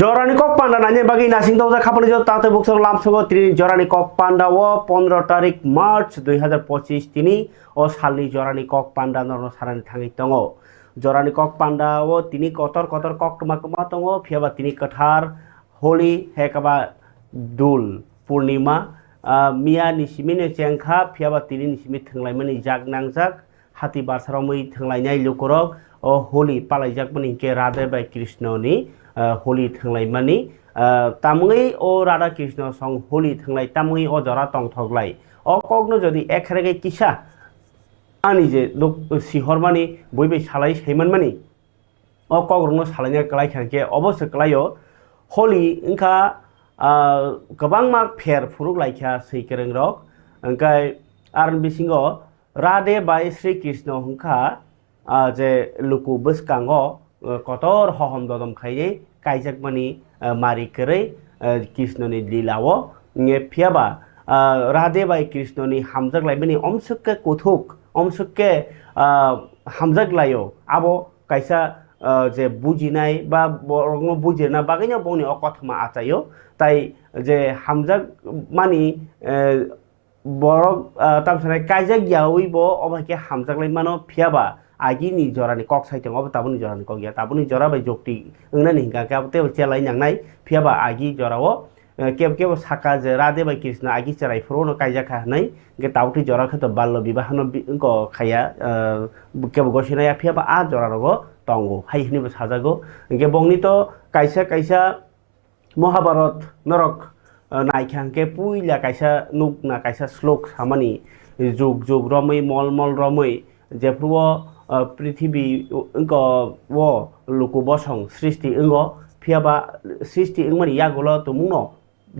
জরানি cock পান্ডা নানি বাকি নাসিং দাউজা খাপানি জো তাতে বক্সর লামসঙ্গ তিনি জরানি কক পান্ডা ও 15 তারিখ মার্চ 2025 তিনি ও সালনি জরানি কক পান্ডা নরন সারানি থাङै दङ জরানি কক পান্ডা ও তিনি কতর কতর কক টমাকমা दङ ফিয়াবা তিনি কঠার হোলি হেকাবা দুল পূর্ণিমা মিয়া নিসিমিনে চেংখা ফিয়াবা তিনি নিসিমি थंलायमनि जाग नांजाक हाति बारसारामै थंलायनाय लुकरक ओ होली पालायजाकमनि के राधे बाय कृष्णनि होली थंलायमानि तामुङै ओ राधा कृष्ण सं होली थंलाय तामुङै ओ जरा तंथगलाय ओ कगनो जदि एकरेगे किसा आनि जे सिहरमानि बयबे सालाय सैमानमानि ओ कगरनो सालायना कलाय खांके अबश्य कलायो होली इंखा गोबां माग फेर फुरुक लायखा सैकेरें रक ओंखाय आरन बिसिङो राधे बाय श्री कृष्ण हुंखा जे लुकु बसकाङो कतर हहम ददम खायने कायजाकमानि मारि करै कृष्णनि लीलाओ फियाबा राधे बाय कृष्णनि हामजाक लायमानि अमसुके कुथुक अमसुके हामजाक लायो आबो कायसा जे बुजिनाय बा बरंनो बुजिना बागैनो बंनि अकथमा आचायो ताई जे हामजाक मानि बरक तामसानाय कायजाक यावैबो अबाके हामजाक लायमानो फियाबा आगी नि जरानि कक साइतों अब ताबुनि जरानि कक या ताबुनि जरा बाय जोक्ति ओंनानि हिंगा के अब ते चेलाय नांनाय फियाबा आगी जराओ केब केब साका जे राधे बाय कृष्ण आगी चराय फरोनो कायजाखा हनै के ताउति जरा खतो बाल्य विवाहनो को खाया केब गसिनाया फियाबा आ जरा रगो तंगो हायनिबो साजागो के बंनि तो कायसा कायसा महाभारत नरक नायखांके पुइला कायसा नुकना कायसा श्लोक सामानि जुग जुग रमै मल मल रमै जेफ्रुओ पृथ्वी इंको वो लुकु बसं सृष्टि इंगो फियाबा सृष्टि इंगमानि यागोलो तुमुनो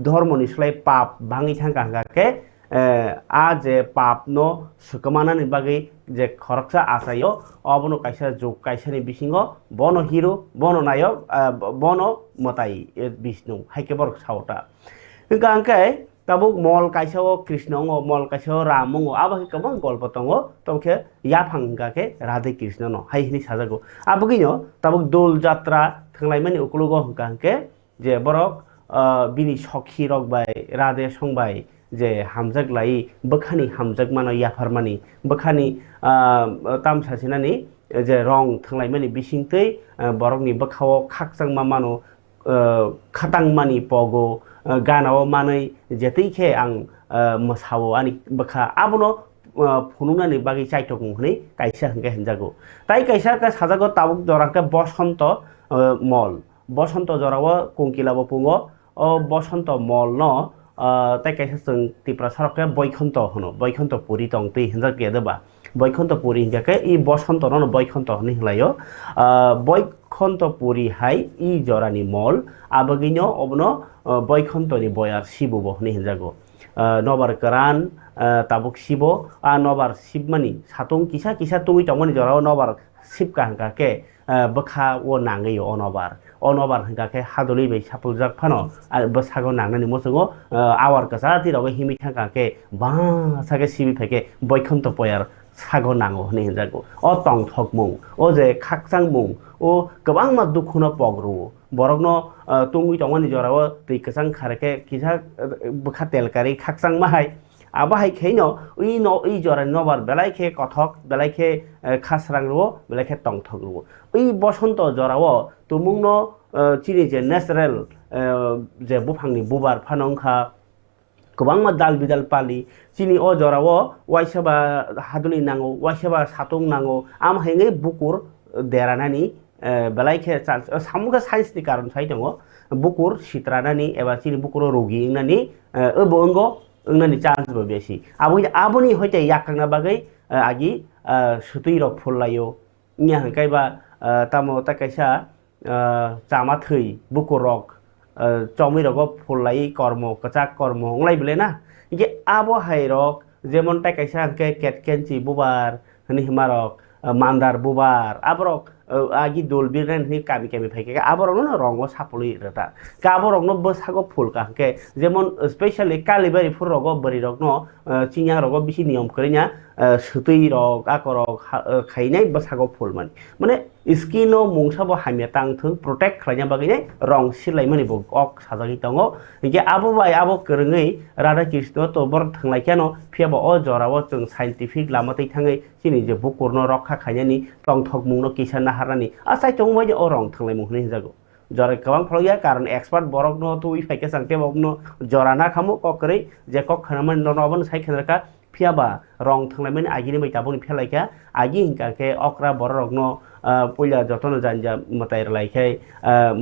धर्म निस्लाय पाप भाङै थांगा के आ जे पाप नो सुकमानानि बागै जे खरकसा आसायो अबनो कायसा जुग कायसानि बिसिङो बनो हिरो बनो नायक बनो मताई विष्णु हाइकेबर सावटा इंका अंके ताबुक मल कायसाओ कृष्ण मल कायसाओ राम आबाके गोबां गल्प दङ तमखे याफांगा के राधे कृष्ण न हायनि साजागो आबुगिनो ताबुक दोल जात्रा थंलायमानि उकुलुगो हंके जे बरक बिनि सखी रक बाय राधे संबाय जे हामजाक लाई बखानि हामजाक मानो याफारमानि बखानि तामसासिनानि जे रं थंलायमानि बिसिंतै बरकनि बखाओ खाकसां मानो खातांमानि पगो गानाओ मानै जेतैखे आं मोसाओ आनि बखा आबनो फुनुनानि बागै चाइटक हनै कायसा हंके हनजागो ताई कायसा का साजागो ताबुक जराके बसंत मल बसंत जराओ कंकिलाबो पुङो ओ बसंत मल न ताई कायसा जों तिप्रा सरके बैकुंठ हनो बैकुंठपुरी दं तै हनजाक गेदबा बैकुंठपुरी हिंगाके इ बसंत न बैकुंठ हनै हलायो बैकुंठपुरी हाय इ जरानि मल आबगिनो अबनो बैकुंठनि बयार शिवबो हनै हनजागो नबार गोरान ताबुक शिव आ नबार शिवमानि सातुं किसा किसा तुङै तंमानि जराव नबार शिव का हंगाके बखा वो नाङैयो अनबार हंगाके हादुलै बै सापुलजाक फानो आरो बसागो नांनानि मोसङो आवार कसा तिरावै हिमि थांगाके बा सागे सिबि फेके बैकुंठ बयार सागो नाङो हनै हनजागो अ तंग थकमुं ओ जे खाकसां मुं ओ गोबां मा दुखुनो पग्रु बरकनो तुङै तंमानि जराव दै कसां खारके किसा बखा तेलकारि खाकसां माहाय आबाहाय खेनो उइ न उइ जरा नबार बेलायखे कथक बेलायखे खासरांगो बेलायखे तंथगो उइ बसंत जराव तुमुंनो चिनि जे नेचारेल जे बुफांनि बुबार फानंखा गोबां मा दाल बिदाल पालि चिनि अ जराव वाइसाबा हादुलि नांगौ वाइसाबा सातुं नांगौ आम हेङै बुकुर देरानानि बेलायखे सामुगा साइन्सनि कारण साइ दङ बुकुर सित्रानानि एबा चिनि बुकुर रोगि इंनानि ओंगो ओंनानि चान्स बो बेसि आबुनि हयते याखांना बागै आगि सुतुइ रक फुललायो इया हंकायबा तामो ताकायसा चामा थै बुकुर रक चमै रक फुललाई कर्म कचाक कर्म अंलाय बलेना इके आबो हाय रक जेमन ताकायसा हंके केटकेनचि बुबार हनि हिमारक मान्दार बुबार आबरक आगि दोलबिरनाय हनि कामि कामि फायके आबरक न रंगो सापुलि रता काबरक न बसागो फुल काके जेमन स्पेशली कालिबारि फुर रगो बरि रक न चिंया रगो बिसि नियम करिना सुतुइ रक आकरक खाइनाय बसागो फुल माने स्किनो मुंसाबो हामिया तांथों प्रोटेक्ट खालायना बागैने रं सिलायमानि बो अक साजागि दङ इके आबो बाय आबो करङै राधा कृष्ण तो बर थांलायखानो फियाबो अ जरावो जों साइंटिफिक लामातै थाङै सिनि जे बुकुरनो रखा खायनानि तंथक मुंनो किसान नाहारानि आसाय तंबाय अ रं थांलाय मुहनि जागो जरा गोबां फलया कारण एक्सपर्ट बरक न तो इफाइके सांते बगनो जरा ना खामो ककरै जे कक खानामन नबन साइ खेनरका फियाबा रं थांलायमानि आगिनि बाय ताबोनि फियालायका आगि हिंकाके अक्रा बरक न पहिला जतन जान्जा मताइ लाइखाय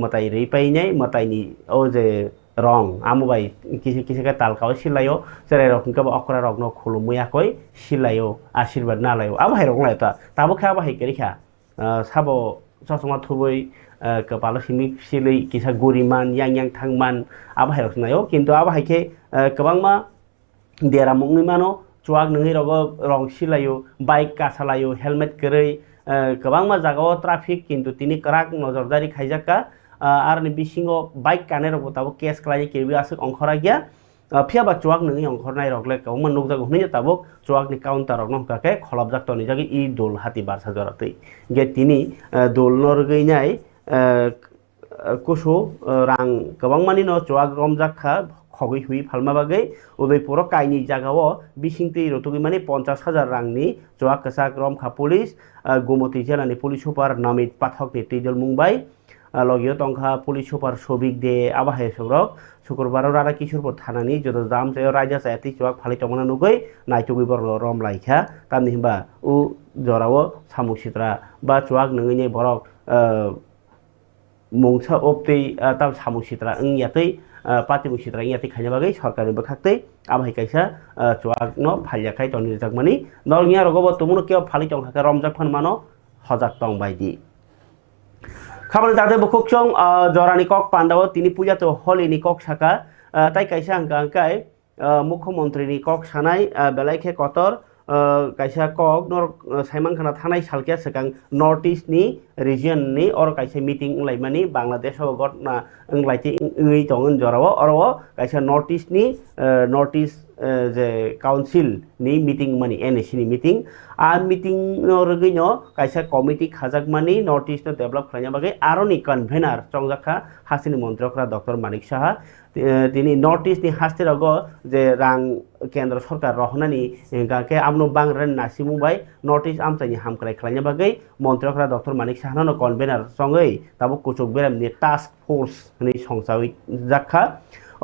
मताइ रैपाइनाय मताइनि ओ जे रं आमुबाई किसी किसी का तालकाव सिलायो जेरै रखनका अक्रा रगनो खुलुमयाखै सिलायो आशीर्वाद नालायो अब हाइरक लायता ताबो खा बाहाय करिखा साबो ससमा थुबै कपाल सिमि सिलै किसा गुरिमान yang yang थांमान अब हाइरक नायो किन्तु अब हाइके गोबांमा देरा मुंनि मानो चुवाक नङै रगो रं सिलायो बाइक कासालायो हेलमेट करै गोबांमा जागाव ट्राफिक किन्तु तिनि कराक नजरदारि खाइजाका आरो नि बिसिङाव बाइक काने रगो ताबो केस खालाय केबि आसो अंखरा गया फियाबा चुवाक नङै अंखरनाय रगले कौमन नुकजाग हुनै ताबो चुवाक नि काउंटर रगनो काके खलाबजाक तनि जागि इ दोल हाति बारसा जरातै गे तिनि दोल नरगैनाय कुसु रां गोबांमानि न चुवाक रमजाखा खगै हुई फालमा बागै उदयपुर काइनि जागाव बिसिंति रतुगि माने 50,000 रांनि चुवाक कसाक रमखा पुलिस गोमती जिल्लानि पुलिस सुपार नामित पाठकनि टिजल मुंबाई लगियो तंखा पुलिस सुपार सबिक दे आबाहे सौरक शुक्रबार राधा किशोरपुर थानानि जद दाम से राजा सायति चुवाक फालि तमना नुगै नाइतुगि बर रम लाइखा तामनि हिबा उ जराव सामुक सित्रा बा चुवाक नङैनि बरक मुंसा ओप्तै ताब सामुक सित्रा यातै पाति मुसित्रा यातै खाइना बागै सरकारनि बखाक्तै आबाहे काइसा चुवाक न फालियाखाय तनि जाकमानि नलगिया रगब तुमुनो के फालि तंखा रमजाक फन मानो हजाक तंग बायदि खामानि जाते बखुकसं जरानि कक पान्डाव तिनि पूजा तो हलिनि कक साका ताइ काइसा अंकाय मुख्यमंत्रीनि कक सानाय बेलायखे कतर काइसा कक नर साइमानखाना थानाय सालकिया सकां नर्थ ईस्ट नि रिजियन नि और काइसा मीटिंग लाइमानि बांलादेश गटना लाइति ङै दंगन जराव और काइसा नर्थ ईस्ट जे काउंसिल नि मीटिंग मानि एनएसी नि मीटिंग आ मीटिंग रगैनो काइसा कमिटी खाजाक मानि नर्थ ईस्ट डेभलप खालायना बागै आरोनि कन्भेनर चंजाखा हासिनि मन्त्रीफ्रा डक्टर मानिक साहा तिनी नर्थ ईस्ट नि हास्ते रगो जे रां केंद्र सरकार रहनानि गाके आमनो बांग्रेन नासिमुबाय नर्थ ईस्ट आमचानि हामख्लाय खालायना बागै मन्त्रीफ्रा डक्टर मानिक साहानो कन्भेनर संगै ताबो कुचुक बेरामनि टास्क फोर्स नि संसावै जाखा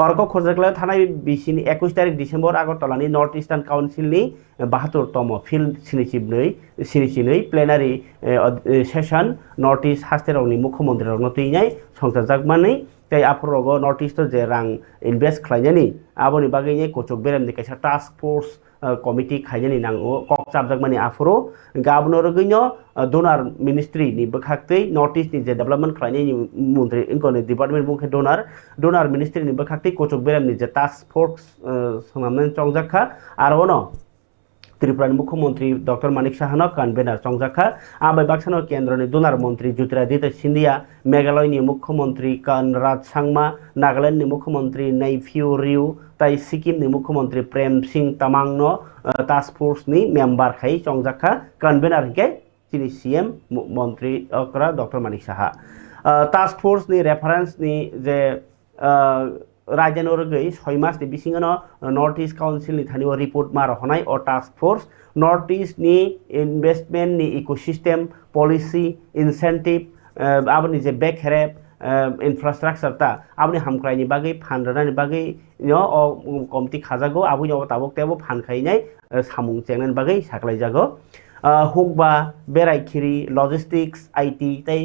अर्को खोजकला थानाय बिसिनि 21 तारिख डिसेम्बर आगरतलानि नर्थ ईस्टार्न काउन्सिलनि 72तम फिल्ड सिनिसिनै प्लेनारि सेशन नर्थ ईस्ट हास्तेरावनि मुख्यमंत्री रगनो तैनाय संसाजाकमानै तै आफरगो नर्थ ईस्ट जे रां इनभेस्ट खालायनानि आबोनि बागैनि कुचुक बेरामनि काइसा टास्क फोर्स कमिटी खायनानि नांगो कक चाबजाकमानि आफरो गाबनो रगैनो डोनार मिनिस्ट्री नि बखाक्तै नर्थ ईस्ट नि जे डेभलपमेंट खालायनायनि मन्त्री इनकोनि डिपार्टमेंट बुंखे डोनार मिनिस्ट्री नि बखाक्तै कुचुक बेरामनि जे टास्क फोर्स संनामने चंजाखा आरो न त्रिपुरानि मुख्यमंत्री डक्टर मानिक साहानो कन्भेनर चंजाखा आबाय बाक्सानो केन्द्रनि डोनार मंत्री ज्योतिरादित्य सिंधिया मेघालयनि मुख्यमंत्री कनराड सांमा नागालैंडनि मुख्यमंत्री नैफिउ रिउ ताई सिक्किमनि मुख्यमंत्री प्रेम सिंह तमांगनो टास्क फोर्स नि मेम्बार खाई चंजाखा कन्भेनर के चिनि सीएम मंत्री अकरा doctor Manik Saha task force नि रेफरेंस नि जे राज्यनो रगै 6 मास नि बिसिङनो नर्थ ईस्ट काउन्सिल नि थानिव रिपोर्ट मा रहनाय a task force north east नि इन्वेस्टमेंट नि इकोसिस्टम पॉलिसी इंसेंटिव आबनि जे बेकहेरेप इंफ्रास्ट्रक्चर ता आबनि हामख्लायनि बागै फानरानानि बागै नो कमिटी खाजागो आबुनि ताबक तेबो फानखायनाय सामुं चेंनानि बागै साख्लाय जागो हुकबा बेरायखिरि लजिस्टिक्स आईटी तै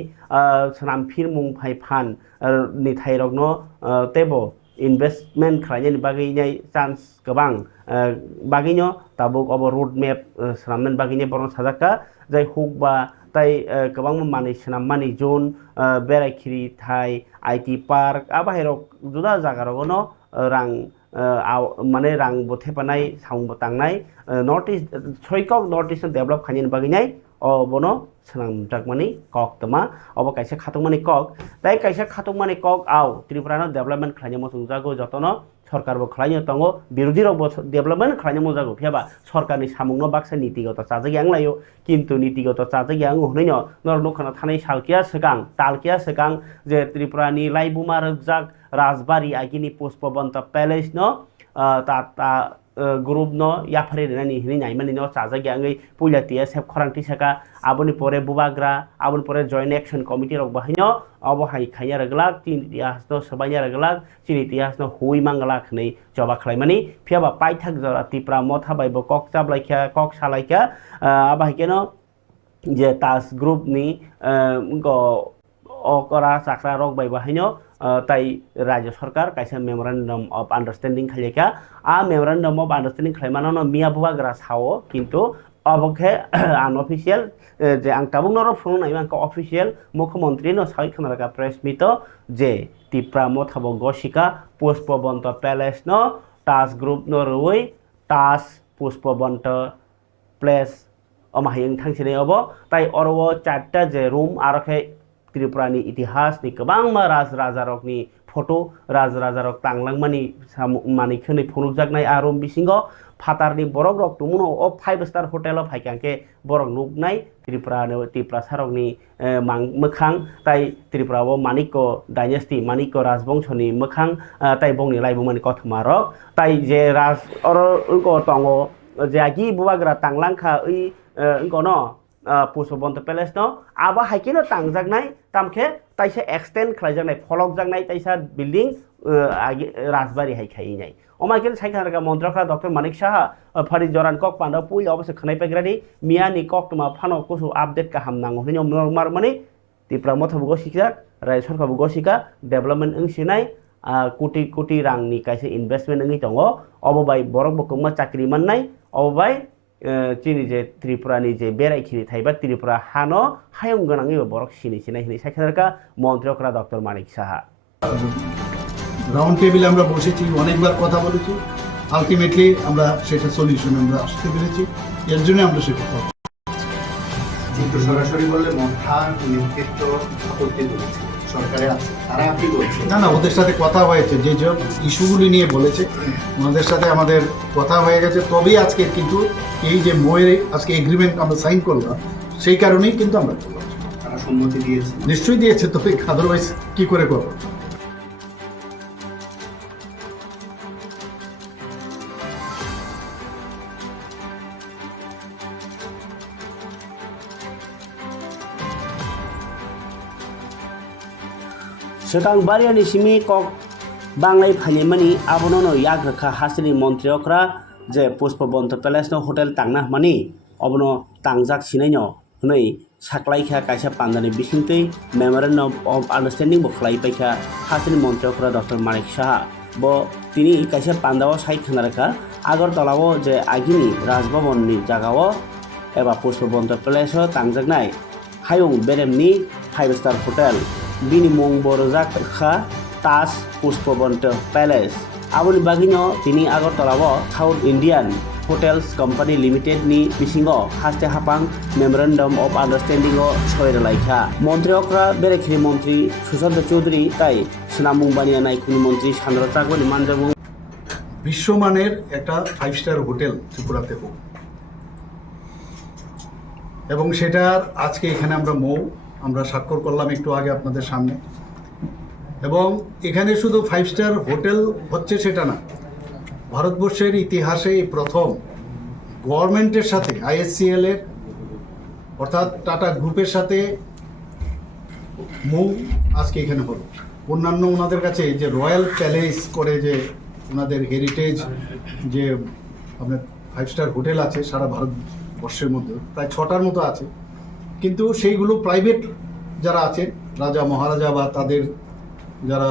सनामफिर मुं फाइ फान नि थाइरगनो तेबो इन्वेस्टमेंट खालायनायनि बागैनाय चान्स गोबां बागैनो ताबुक अब रोड मैप सनामनानि बागैने बरन साजाका जाय हुकबा ताई गोबां मानि सनाममानि जोन बेरायखिरि थाइ आईटी पार्क आबाहेरक जुदा जागारगनो रां माने रां बोथेपानाय साउंग बतांनाय नर्थ ईस्ट सयकक नर्थ ईस्ट डेभलप खालायनायनि बागैनाय अबनो सनामजाकमानि कक तमा अब काइसा खातुकमानि कक ताई काइसा खातुकमानि कक आव त्रिपुरानो डेभलपमेंट खालायनो मसुंजागो जतनो सरकारबो खालायनो दङ बिरोधी रकबो डेभलपमेन्ट खालायनो मोजागौ फियाबा सरकारनि सामुंनो बाक्सा नीतिगत चाजक यांलायो किन्तु नीतिगत चाजक yang हनैनो नर नखना थानाय सालकिया सिगां तालकिया सिगां जे त्रिपुरानि लाइबुमा रगजाक राजबारि आगिनि पुष्पबन्त पैलेस न ता ग्रुप न याफारि रेनानि हिनि नाइमानि न चाजक यांगै पुइला तिया सेब खरांति सका आबोनि परे बुबाग्रा आबोनि परे जॉइंट एक्शन कमिटी रक बाहायनो अब हाइ खाया रगलाक तीन इतिहास न सबाइया रगलाक तीन इतिहास न हुइ मांगलाक नै जबा खलायमानि फियाबा पाइथाक जरा तिप्रा मथा बाइबो कक चाबलाइखा कक सालाइखा आबाहिकेनो जे तास ग्रुप नि अकरा चाक्रा रक बाइ बाहायनो ताई राज्य सरकार काइसा मेमोरेंडम ऑफ अंडरस्टैंडिंग खालिका आ मेमोरेंडम ऑफ अंडरस्टैंडिंग खालायमानो न मिया बुबाग्रा सावो किन्तु अबखे अनअफिशियल जे आं ताबुंनरो फोन नाइमा आंखौ अफिशियल मुख्यमंत्री न साइ खनारका प्रेस मीट जे तिप्रा मथाबो गसिका पुष्पबन्त पैलेस न तास ग्रुप न रुई तास पुष्पबन्त प्लेस अमाहिं थांसिने अब ताई अरवो चारटा जे रूम आरखे त्रिपुरानि इतिहासनि गोबां राज राजा रकनि फटो राज राजा रक तांलांमानि मानिखोनै फनुजागनाय आ रूम बिसिंगो फातारनि बरक रक तुमुनो ओ 5 स्टार होटेल फाइकांके बरक नुगनाय त्रिपुरा सारकनि मोखां ताई त्रिपुराव मानिको डायनेस्टी मानिको राजबंशनि मोखां ताई बंनि लाइबुमानि कथमा रक ताई जे राज अर उनको तंगो जे आगि बुबाग्रा तांलांखा ओइ उनको न पुष्पबन्त पैलेस न आबा हाइकेनो तांजागनाय तामखे ताइसा एक्सटेंड खालायजागनाय फलक जागनाय ताइसा बिल्डिं राजबारि हाइखायनाय अमाइकेन साइखानरका मन्त्रखा डॉक्टर मानिक साहा फारि जरान कक पान्डा पुइला अबसे खनाय पेग्रानि मियानि ककटमा फानो कुसु अपडेट का हामनांगो हिनो नरमार माने तिप्रा मथाबो गसिका राय सरकारबो गसिका डेभलपमेन्ट ओंसिनाय कोटि कोटि रांनि काइसे इनभेस्टमेन्ट ओंइ दङ अबबाय बरकबो कमा चाकरि मोननाय अबबाय चीनी जे त्रिपुरानि जे बेरायखिनि थाइबा त्रिपुरा हानो हायं गोनाङै बरक सिनाय हिनि साइखानरका मन्त्रखा डॉक्टर मानिक साहा রাউন্ড টেবিলে আমরা বসেছি অনেকবার কথা বলেছি আলটিমেটলি আমরা সেটা সলিউশন আমরা আসতে পেরেছি এর জন্য আমরা সেটা করব কিন্তু সরাসরি বললে মন্থা নেতৃত্ব আপত্তি করেছে সরকারে আছে তারা কি বলছে না না ওদের সাথে কথা হয়েছে যে যে ইস্যুগুলি নিয়ে বলেছে ওনাদের সাথে আমাদের কথা হয়ে গেছে তবেই আজকে কিন্তু এই যে মোয়ের আজকে এগ্রিমেন্ট আমরা সাইন করলাম সেই কারণেই কিন্তু আমরা করলাম তারা সম্মতি দিয়েছে নিশ্চয়ই দিয়েছে তবে আদারওয়াইজ কি করে করবো सेकां बारियानि सिमी कक बांलाय फाइनेमानि आबोनो याग्रखा हासिनि मन्त्रियकरा जे पुष्पबन्त पैलेस न होटेल तांना मानि अबनो तांजाक सिनायनो हनै साक्लाइखा काइसा पान्दानि बिसिंतै मेमोरेंडम अफ अंडरस्टैंडिंग बखलाइ पाइखा हासिनि मन्त्रियकरा डॉक्टर मानिक साहा ब तिनि काइसा पान्दाव साइ खानारखा आगरतलाव जे आगिनि राजभवननि जागाव एबा पुष्पबन्त पैलेस तांजाकनाय हायुं बेरेमनि 5 स्टार होटेल बिनि मुं बरजाखा ताज पुष्पबन्त पैलेस आबोनि बागिनो तिनि आगरतलाव south Indian hotels company limited नि बिसिंगो हास्ते हापां मेमोरेंडम अफ अंडरस्टैंडिंग सयरलाइखा मन्त्रियकरा बेरेखिनि मन्त्री सुशांत चौधरी ताई सिनामुं बानिया नायकुनि मन्त्री सान्द्र चाकमानि मानजाबु বিশ্বমানের একটা 5 স্টার হোটেল ত্রিপুরাতে হোক এবং সেটা আজকে এখানে আমরা স্বাক্ষর করলাম একটু আগে আপনাদের সামনে এবং এখানে শুধু 5 স্টার হোটেল হচ্ছে সেটা না ভারতবর্ষের ইতিহাসে এই প্রথম গভর্নমেন্টের সাথে আইএসসিএল এর অর্থাৎ টাটা গ্রুপের সাথে আজকে এখানে হলো অন্যান্য ওনাদের কাছে যে রয়্যাল প্যালেস করে যে ওনাদের হেরিটেজ যে আপনার 5 স্টার হোটেল আছে সারা ভারতবর্ষের মধ্যে প্রায় 6টার মতো আছে কিন্তু সেইগুলো প্রাইভেট যারা আছেন রাজা মহারাজা বা তাদের যারা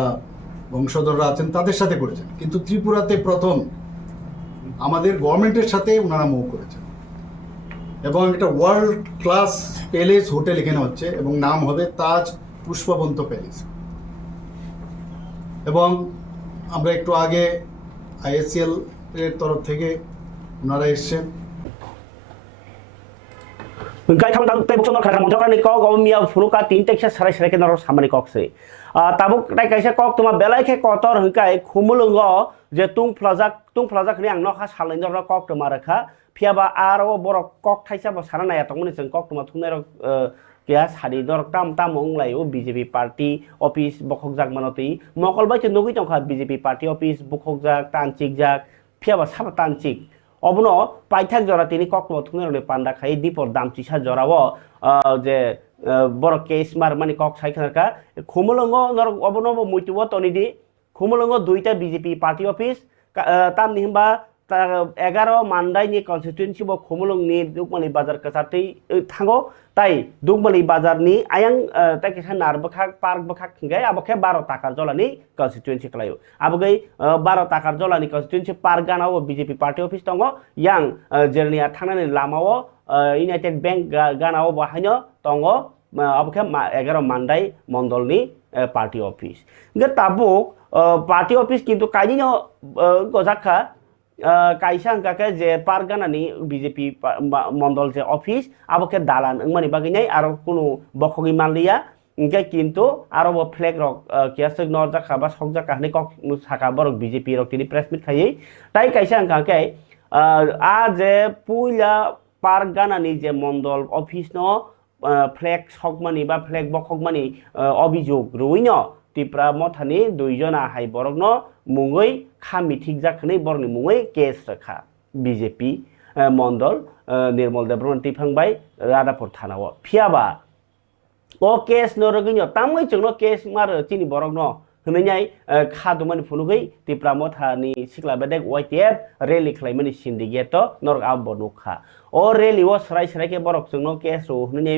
বংশধররা আছেন তাদের সাথে করেছেন কিন্তু ত্রিপুরাতে প্রথম আমাদের গভর্নমেন্টের সাথে ওনারা মুভ করেছেন এবং একটা ওয়ার্ল্ড ক্লাস প্যালেস হোটেল এখানে হচ্ছে এবং নাম হবে তাজ পুষ্পবন্ত প্যালেস এবং আমরা একটু আগে আইএসসিএল এর তরফ থেকে ওনারা এসেছেন Hingkai kam tang tebok sonor khara montor ni kok om mia furuka tin teksa sarai sarai ke nor samani kok se tabuk tai kaisa kok tuma belai ke kotor hingkai khumulungo je tung plajak ni ang nokha salai nor kok tuma rakha phiaba aro borok kok thaisa bo sarana ya tongmani jeng kok tuma thunai rok kia sari nor tam onglai o BJP party office bokhokjak manoti mokolbai che nugui tongkha BJP party office bokhokjak tanchikjak phiaba saba tanchik অবনো পাইথাক জরা তিনি কক্ষ থুনের পান্ডা খাই দীপর দাম চিসা জরাও যে বড় case মার মানে cock সাইখানকা খুমলঙ্গ নর অবনো মুইতুব তনিদি খুমলঙ্গ দুইটা বিজেপি পার্টি অফিস তাম নিহিমবা 11 মান্ডাইনি কনস্টিটুয়েন্সি ব খুমলংনি দুকমালি বাজার কাছাতেই থাঙ্গো তাই দুকমালি বাজারনি আয়াং তাইকেসা নারবখাক পার্ক বখাক থিঙ্গাই আবखे 12 টাকার জলানি কনস্টিটুয়েন্সি খালাयो আবগै 12 টাকার জলানি কনস্টিটুয়েন্সি পার্ক গানাও বিজেপি পার্টি অফিস দङ यां जेरनिया थांनानै लामाव ইউনাইটেড ব্যাংক গানাও বাহাইनो दङ আবखे 11 মান্ডাই মন্ডলনি পার্টি অফিস গে তাবুক পার্টি অফিস কিন্তু কাইনিनो গজাখা kaisa hingkake je parganani BJP mondol je office aboke dalan ngmani baginai aro kuno bokhogi manliya hingke kintu aro bo flag rok kiasek norjaka ba sokjaka hne kok saka borok BJP rok tini press meet khayei tai kaisa hingkake a je puila parganani je mondol office no flag sokmani ba flag bokhokmani obijog ruino tipra mothani duijona hai borokno mungoi khami thik jakhani borni mungoi case rakha BJP mondol nirmal debrman tipangbai radapur thanao phiaba o case no rogino tamoi chungno case mar chini borokno hmenai khadumani phunugei tipra mothani sikla bedek YTF rally khlaimani syndicate nor abbo nokha o rally o sarai ke borok chungno case ro hmenai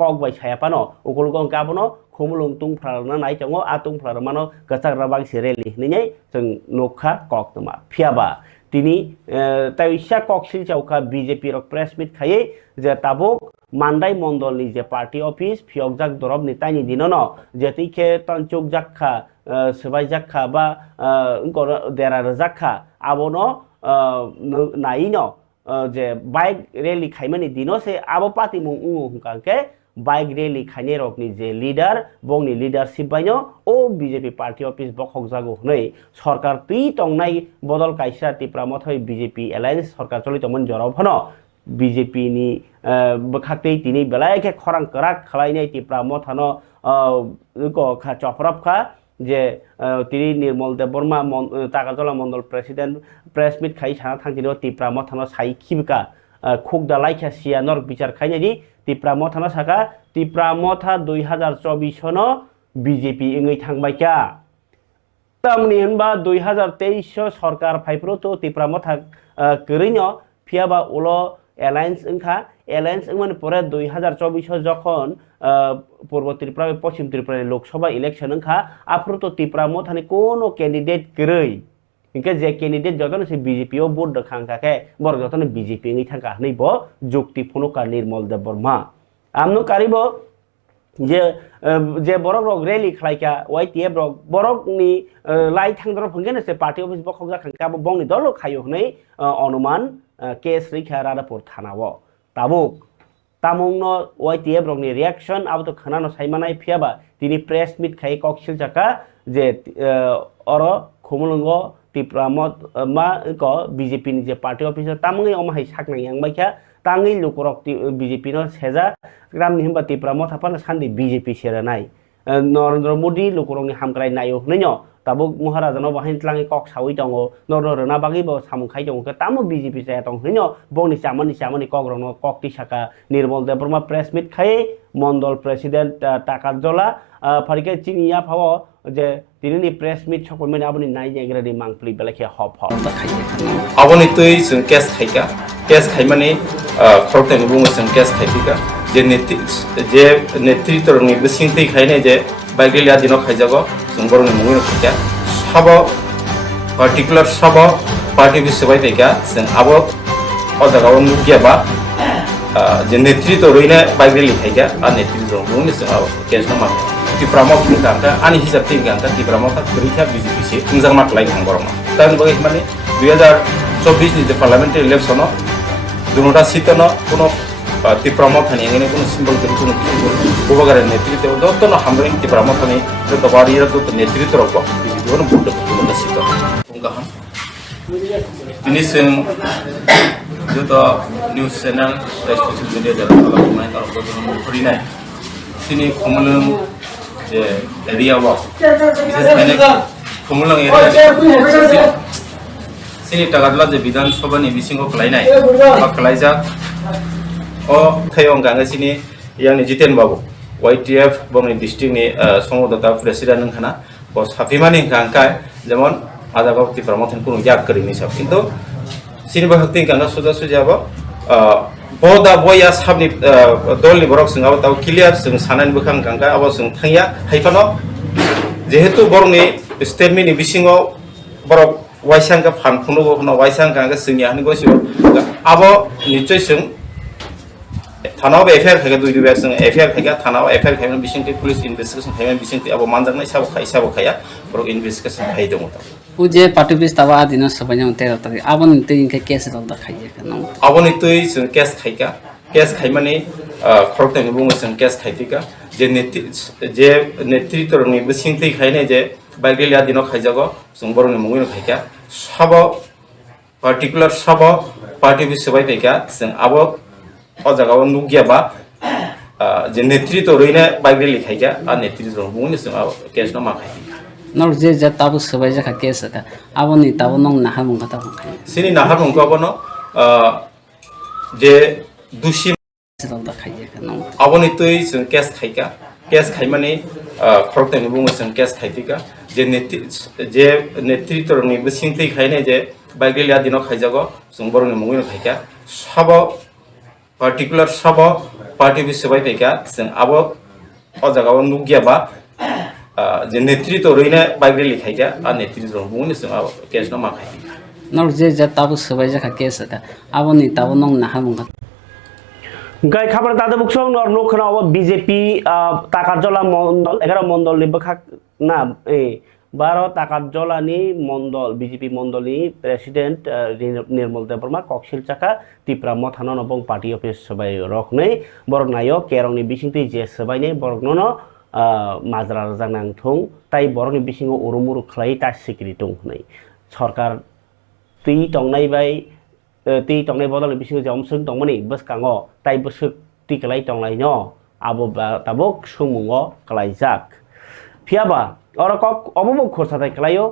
kokbai sayapano ukulgong kabono khumulung tungfrarna nai tongo atungfrar mano gachak rabang sireli hninai जों नोखा कक्तमा फियाबा तिनी ताइसा कक्सिल चौका BJP रक press मिट खायै जे Tabuk मान्दाइ मण्डलनि जे party office फियकजाक दरब निताइनि दिननो जेतिखे तनचुक जाखा सबाय जाखा बा देरा रजाखा आबनो नाइनो जे बाइक रैली खाइमानि दिनो से आबो पार्टी मुं हुकांके बाइक रैली खाइने रकनि जे लिडार बंनि लिडारशिप बाइनो ओ BJP पार्टी अफिस बखक जागो हनै सरकार तुइ तंनाय बदल काइसा तिप्रा मथै BJP एलायन्स सरकार चलितमन जराव फनो BJP नि बखाक्तै तिनि बेलायखे खरां कराक खलायनाय तिप्रा मथानो को खा चपरपखा जे तिनि निर्मल देबबर्मा तागाजला मण्डल प्रेसिडेन्ट प्रेस मिट खाइ साना थांदिनो तिप्रा मथानो साइ खिबका खुगदा लाइखा सिया नर बिचार खाइनायनि तिप्रा मथानो साका तिप्रा मथा 2024 नो BJP इंगै थांबायका तामनि होनबा 2023 सरकार फाइफ्रो तो तिप्रा मथा करिनो फियाबा उलो एलायन्स इंखा एलायन्स इंगमन परे 2024 जखन पूर्व त्रिपुरा पश्चिम त्रिपुरा लोकसभा इलेक्शन इंखा आफ्रो तो तिप्रा मथानि कोनो कैंडिडेट गरै इनके जे कैंडिडेट जतन से BJP ओ वोट दखांखाके बर जतन BJP नि थांका नै ब जुक्ति फुनुका निर्मल देबबर्मा आमनो कारिबो जे बरक रक रैली खलाइका YTF रक बरकनि लाई थांदर फंगेन से पार्टी अफिस बखक जाखांका बंनि दल खायो हनै अनुमान केस रिखा रादापुर थानाव ताबुक तामुंनो YTF रकनि रिएक्शन अब तो खानानो साइमानाय फियाबा तिनि प्रेस मिट खाइ कक्सिल जाका जे अर खुमलंगो तिप्रा मत मा को BJP नि जे पार्टी अफिस तामंगै अमहाय साकनाय यांबायखा तांगै लोकरक BJP नो सेजा ग्राम निहम्बा तिप्रा मत हापान सान्दै BJP सेरानाय नरेन्द्र मोदी लोकरकनि हामग्राय नायो हनैनो ताबो महाराजानो बाहाय tlangै कक सावै दङ नरना बागै बो सामुखाय दङ तामो BJP जाया दङ हनैनो बंनि चामनि कग्रनो कक्ति साका निर्मल देबबर्मा प्रेस मिट खाय मण्डल प्रेसिडेन्ट ताकाजला फारिके चिनिया फाव जे तिनि प्रेस मिट सकलमेन आबनि नाय नेग्रानि मांगप्लि बेलाखे हप आबनि तुइ जों केस खायका केस खायमाने खरतेनि बुङो जों केस खायफिका जे नेतृत्वनि बिसिंथि खायनाय जे बाइगलिया दिनो खायजागो जों बरनि मुङै खायका साब पार्टिकुलार साब पार्टी बिसबाय थायका जों आबो अजागाव नुगियाबा जे नेतृत्व रैना बाइगलि खायका आ नेतृत्व बुङो जों आबो केस नमा तिप्रामा फुंगांका आनि हिसाब तिंगांका तिप्रामा का करिखा BJP से थुंजां माखलाय थांबरमा तान बगे माने 2024 नि पार्लियामेंटारि इलेक्शन दुनोटा सीटनो कोनो ত্রিপুরা মথানি এখানে কোনো সিম্বল করে কোনো কিছু গোবাগারের নেতৃত্বে যত না হামরিং ত্রিপুরা মথানি যত বাড়ির যত নেতৃত্ব রক বিজেপি কোনো ভোট নিশ্চিত গাহাম তিনি जों যত নিউজ চ্যানেল সচিয়েল মিডিয়া যারা খাलामनाय তারপর ফরিনাय তিনি खमलং যে এরিয়া ওয়াক বিশেষ করে खमलং এরিয়া सिनि टागादला जे विधानसभानि बिसिङाव खालायनाय बा खालायजाक अ थायं गांगासिनि यांनि जितेन बाबु YTF बंनि डिस्ट्रिक्टनि संगदता प्रेसिडेन्ट नोंखाना ब साफिमानि गांखाय जेमन आजागाव टिफ्रा मथन कुनु याक करिनि साब किन्तु सिनि बाहक्ति गांगा सुजा सुजाबो बदा बया साबनि दलनि बरक सिङाव ताव क्लियर जों सानानि बोखां गांगा आबो जों थांया हायफानो जेहेतु बरनि स्टेटमेन्टनि बिसिङाव बरक वाइसांगा फानफुनो होनो वाइसांगा जोंनि हानि गसिबो आबो निश्चय जों थानाव एफआईआर खायगा दुइ दुइ जों एफआईआर खायगा थानाव एफआईआर खायगा बिसिंति पुलिस इनभेस्टिगेशन खायगा बिसिंति आबो मानजानाय साबो खाया बरक इनभेस्टिगेशन खाय दङ ता उजे पार्टी बिस तावा दिन सबायनो तेर तरि आबो निते इनके केस दल खायो न आबो नितै जों केस खायगा केस खायमाने खरतनि बुङो जों केस खायतिका जे नेतृत्वनि बिसिंति खायनाय जे बाइगेलिया दिनाव खायजागो जों बरनि मुङै खायगा सब पार्टिकुलार सब पार्टी बिसबाय थायगा जों आबो अजागाव नुगियाबा जे नेतृत्व रैने बाइगेलि खायगा आ नेतृत्व मुङै जों केस न मा खायगा नर जे जे ताबो सबाय जाखा केस ता आबो नि ताबो नং नाहा मुंगा ताबो खायो सिनि नाहा मुंगा बनो जे दुसि दल खायो न आबो नितै जों केस खायगा केस खायमाने खरतनि बुङो जों केस खायतिका जे नेतृत्वनि बिसिंति खायनाय जे बाइगेलिया दिनाव खायजागो जों बरनि मुङै खायगा सब पार्टिकुलार सब पार्टी बिसबाय थायगा जों आबो अजागाव नुगियाबा जे नेतृत्व रैने बाइगेलि खायगा आ नेतृत्व मुङै जों केस न मा खायगा नर जे ताबो सबाय जाखा केस ता आबो नि ताबो नं नाहा मुंगा गाय खबर दादा बुकसं नर नखनाव बीजेपी ताकाजला मंडल 11 मंडल नि बखा ना ए 12 ताकाजलानि मंडल बीजेपी मंडलनि प्रेसिडेंट निर्मल देबबर्मा कक्सिल चाका टिप्रा मथानो नबं पार्टी अफिस सबाय रखनै बरनायो केरंनि बिसिंति जे सबायने बरगनो माजरा जानां थुं ताइ बरनि बिसिङाव उरुमुरु खलाय ता सिक्रि दं नै सरकार ति टंनाय बाय ती टंनाय बदल बिसिङाव जमसुं दंमनि बसकाङो ताइ बसुक ति खलाय टंनाय न आबो ताबक सुमुङो खलायजाक फियाबा अरकक अबमु खरसाथाय खलायो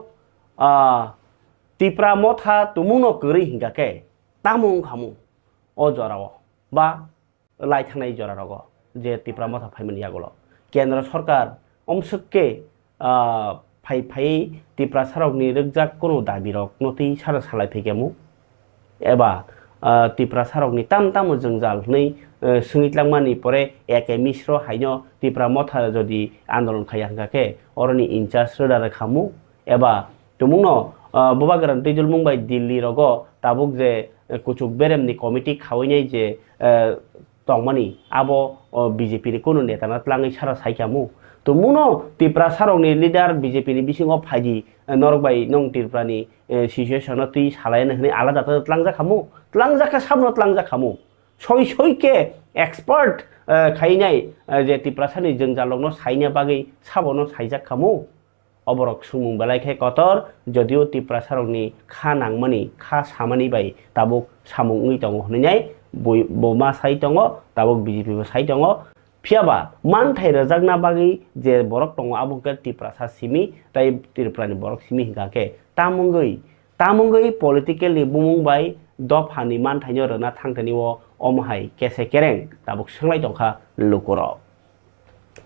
टिप्रा मथा तुमुनो करि हिंगाके तामुं खामु अ जराव बा लाइथानाय जरारगो जे टिप्रा मथा फाइमनि यागलो केंद्र सरकार अमसुके फाइ टिप्रा सारकनि रगजाक कोनो दाबि रक नति सारा सालाय फैगेमु एबा टिप्रा सारकनि ताम जों जालनै सुंगितलांमानि परे एके मिश्र हाइनो टिप्रा मथा जदि आन्दोलन खायांगाके अरनि इनचार्ज रदार खामु एबा तुमुनो बबा गोरान दैदुल मुंबाइ दिल्ली रगो ताबुक जे कुचुक बेरेमनि कमिटि खावैनाय जे तंमानि आबो बीजेपी नि कोनो नेता नातलाङै सारा साइकामु तुमुनो टिप्रा सारकनि लिडार बीजेपी नि बिसिङाव फाइदि नरबाइ नं टिप्रानि सिचुएसन ति सालायनो हनै आलादा tlangzaka sabno tlangzakamu soi ke expert खायनाय जे टिप्रासानि जों जालगनो साइना बागै साबनो साइजाखामु अबरक सुमुं बेलायखे कतर जदियो टिप्रासारनि खा नांमानि खा सामानि बाय ताबुक सामुङै दङ हनैनाय बमा साइ दङ ताबुक बीजेपी साइ दङ फियाबा मानथाय रजागना बागै जे बरक दङ आबुक टिप्रासा सिमी ताइ टिप्रानि बरक सिमी हिगाके तामुङै पलिटिकली बुमुं बाय दफानि मानथायनो रना थांथनिव अमहाय केसे केरें ताबुक सोंलाय दंखा लुकुर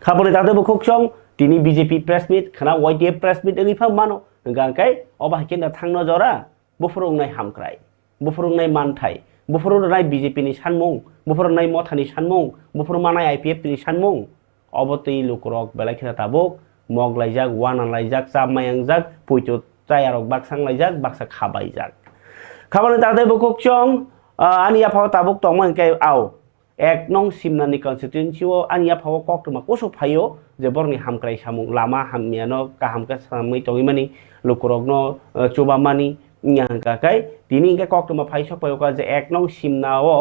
खाबरे दादो बुखुकसं दिनै बीजेपी प्रेस मिट खाना YTF प्रेस मिट ओइफा मानो गांकाय अबाहाय ना थांनो जरा बुफुरुंनाय हामक्राय बुफुरुंनाय मानथाय बुफुरुंनाय बीजेपी नि सानमुं बुफुरुंनाय मथानि सानमुं बुफुरुमानाय IPF नि सानमुं अबतै लुकुरक बेलायखिना ताबुक मगलायजाक वानालायजाक जामायांजाक पुइतो चायारक बाक्सांलायजाक बाक्सा खाबायजाक खाबरे दादो बुखुकसं आनिया फाव ताबुक तंमोन के आव एक नं सिमनानि कन्स्टिट्युएन्सिओ आनिया फाव कक्टमा कसो फायो जे बरनि हामक्राय सामुं Lama हामनियानो गाहामका सामै तंगिमानि लुकुरकनो चुबामानि hingkakai tini hingke koktoma phai sokpayoka je 1 nong simnao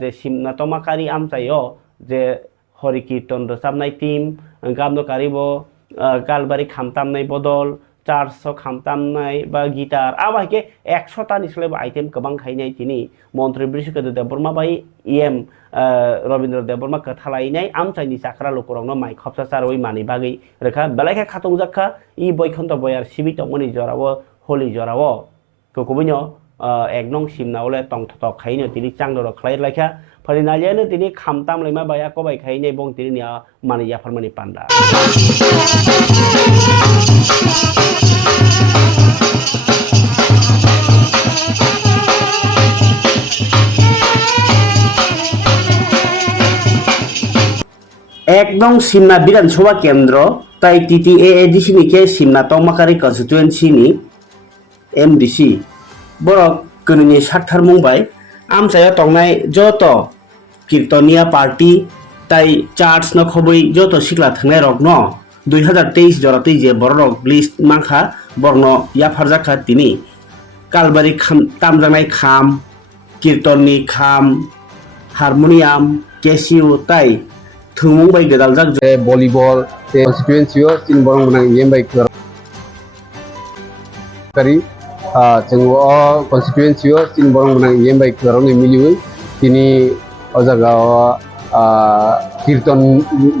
je simna tomakari amchaio je hori kirton rochapnai team gamno karibo kalbari khamtamnai bodol 400 khamtamnai ba gitar aba ke 100 tani slebo item kabang khainai tini মন্ত্রী বৃষকেন্দ্র Debbarma by EM Rabindra Debbarma কথালাইনাই আমচাইনি চাকরা লোকরংনো মাই খবসা চারই মানি বাগै রেখা বেলাইখা খাতংজাখা ই বৈখন্ত বয়ার CB তংমনি জরাও হলি জরাও কুকুবিনো এক নং সিমনাওলে তংথত খাইনো তিনি চাংদর খাই লাইখা ফালিনালিয়ানো তিনি খামতাম লাইমা বায়া কবাই খাইনাই বং তিনি নিয়া মানি ইয়াফারমানি পান্ডা এক নং সিমনা বিধানসভা কেন্দ্র তাই TTAADC নিকে সিমনা তংমাকারি কনস্টিটুয়েন্সিনি MDC বরক গণনি সাকথার মুম্বাই আমচায়া তংনাই যত কীর্তনিয়া পার্টি তাই চার্চ ন খবই যত সিকলা থাংনাই রক ন 2023 জরাতেই যে বড় লিস্ট মাংখা বর্ণ ইয়াফারজাখা তিনি কালবারি খাম তামজানাই খাম কীর্তননি খাম হারমোনিয়াম কেসিউ তাই thumung bai gedal jak te volleyball te constituency o tin borong nang yem bai kari jeng o constituency o tin borong nang yem bai korong miliwi tini o jaga o kirtan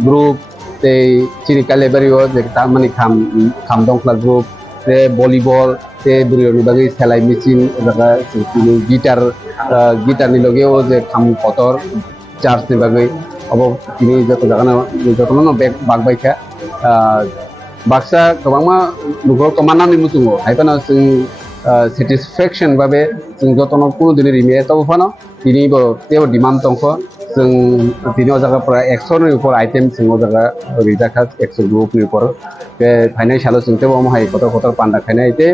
group te chiri kalebari o je tamani kham dongkla group te volleyball te burioni bagi selai machine o jaga tini guitar ni loge o je kham kotor charge ni bagi अब তিনি যত জায়গা যতন বেগ bug বাইখা Baksa गोबां नुगो कमानानै मुतुङो हाइबाना जों satisfaction भाबे जों जतन कोनो दिनै रिमे तबफानो तिनि बो तेव डिमान्ड दंख जों तिनि जायगा प्राय 100 नि ऊपर आइटेम जों जायगा रिजाखा 100 ग्रुप नि ऊपर बे फाइनान्शियल जों तेव माहाय कत पान्डा खायनाय ते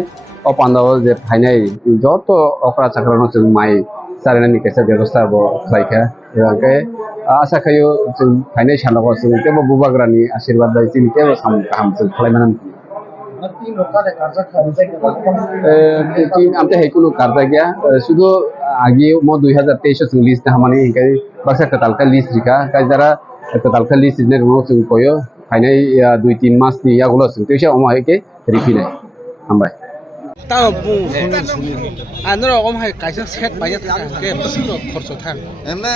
अ पान्डाव जे फाइनाय जत अकरा चाकरानो जों माइ सारेनानि केसा व्यवस्था बो खायखा एबाके आशा खायो जों फाइनान्शियल जों तेव बुबाग्रानि आशीर्वाद बाय जों तेव गाहाम जों खालायमान टीम आमते हेकुनु कारजा गया शुधु आगे मो 2023 जों लिस्ट हामानि इंकाय बाक्सा कतालका लिस्ट रिका कायजारा कतालका लिस्ट ने रो जों कोयो फाइनाय 2-3 मास नि यागुलो जों तेसे अमायके रिफिनाय हामबाय তাও শুনি আন্দ্র রকম হয় কাইসা সেট বাইয়া থাকে প্রচুর খরচ থাকে এমনি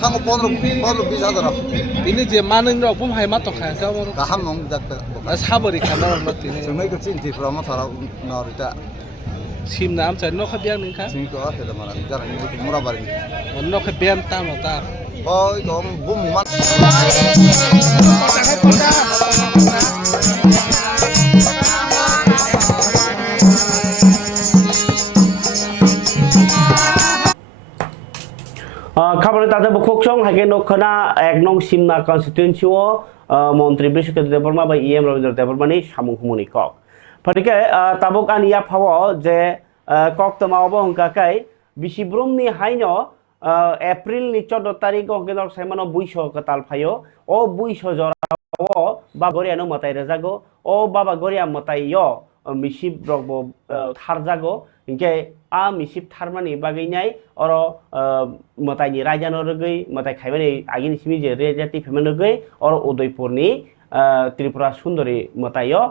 থাঙ্গো 15-20 তিনি যে মানন রকম হয় মাত্র খায় কেমন গাহাম নং যাতে সাবরি খানা তিনি जोंनायखौ चिन्थिफ्रा माथारा नरिता সিম নাম চাই নখ বিয়াং নিখা चिन्को हेला मारा जारानि मुराबारि নখ বিয়াম তাম তা ओइ दम बुम मा খাবারে তাদের বকসং হাইকে নখনা 1 নং সিমনা কনস্টিটুয়েন্সি ও মন্ত্রী বৃষকেন্দ্র দেববর্মা বা ইএম রবীন্দ্র দেববর্মানি সামুং হুমনি কক ফটিকে তাবক আনিয়া ফাও যে কক তমা অবহংকাকাই বিশিব্রমনি হাইন এপ্রিল नि 14 तारिख गकेदर साइमानो 200 कताल फायो ओ 200 जरा बा गरियानो मताय रजागो ओ बाबा गरिया मताय यो मिसिब रगबो थारजागो इनके आ मिसिब थारमानि बागैनाय अर मतायनि राजानो रगै मताय खायमानि आगिनि सिमि जे रेजाति फेमन रगै अर उदयपुरनि त्रिपुरा सुंदरी मतायो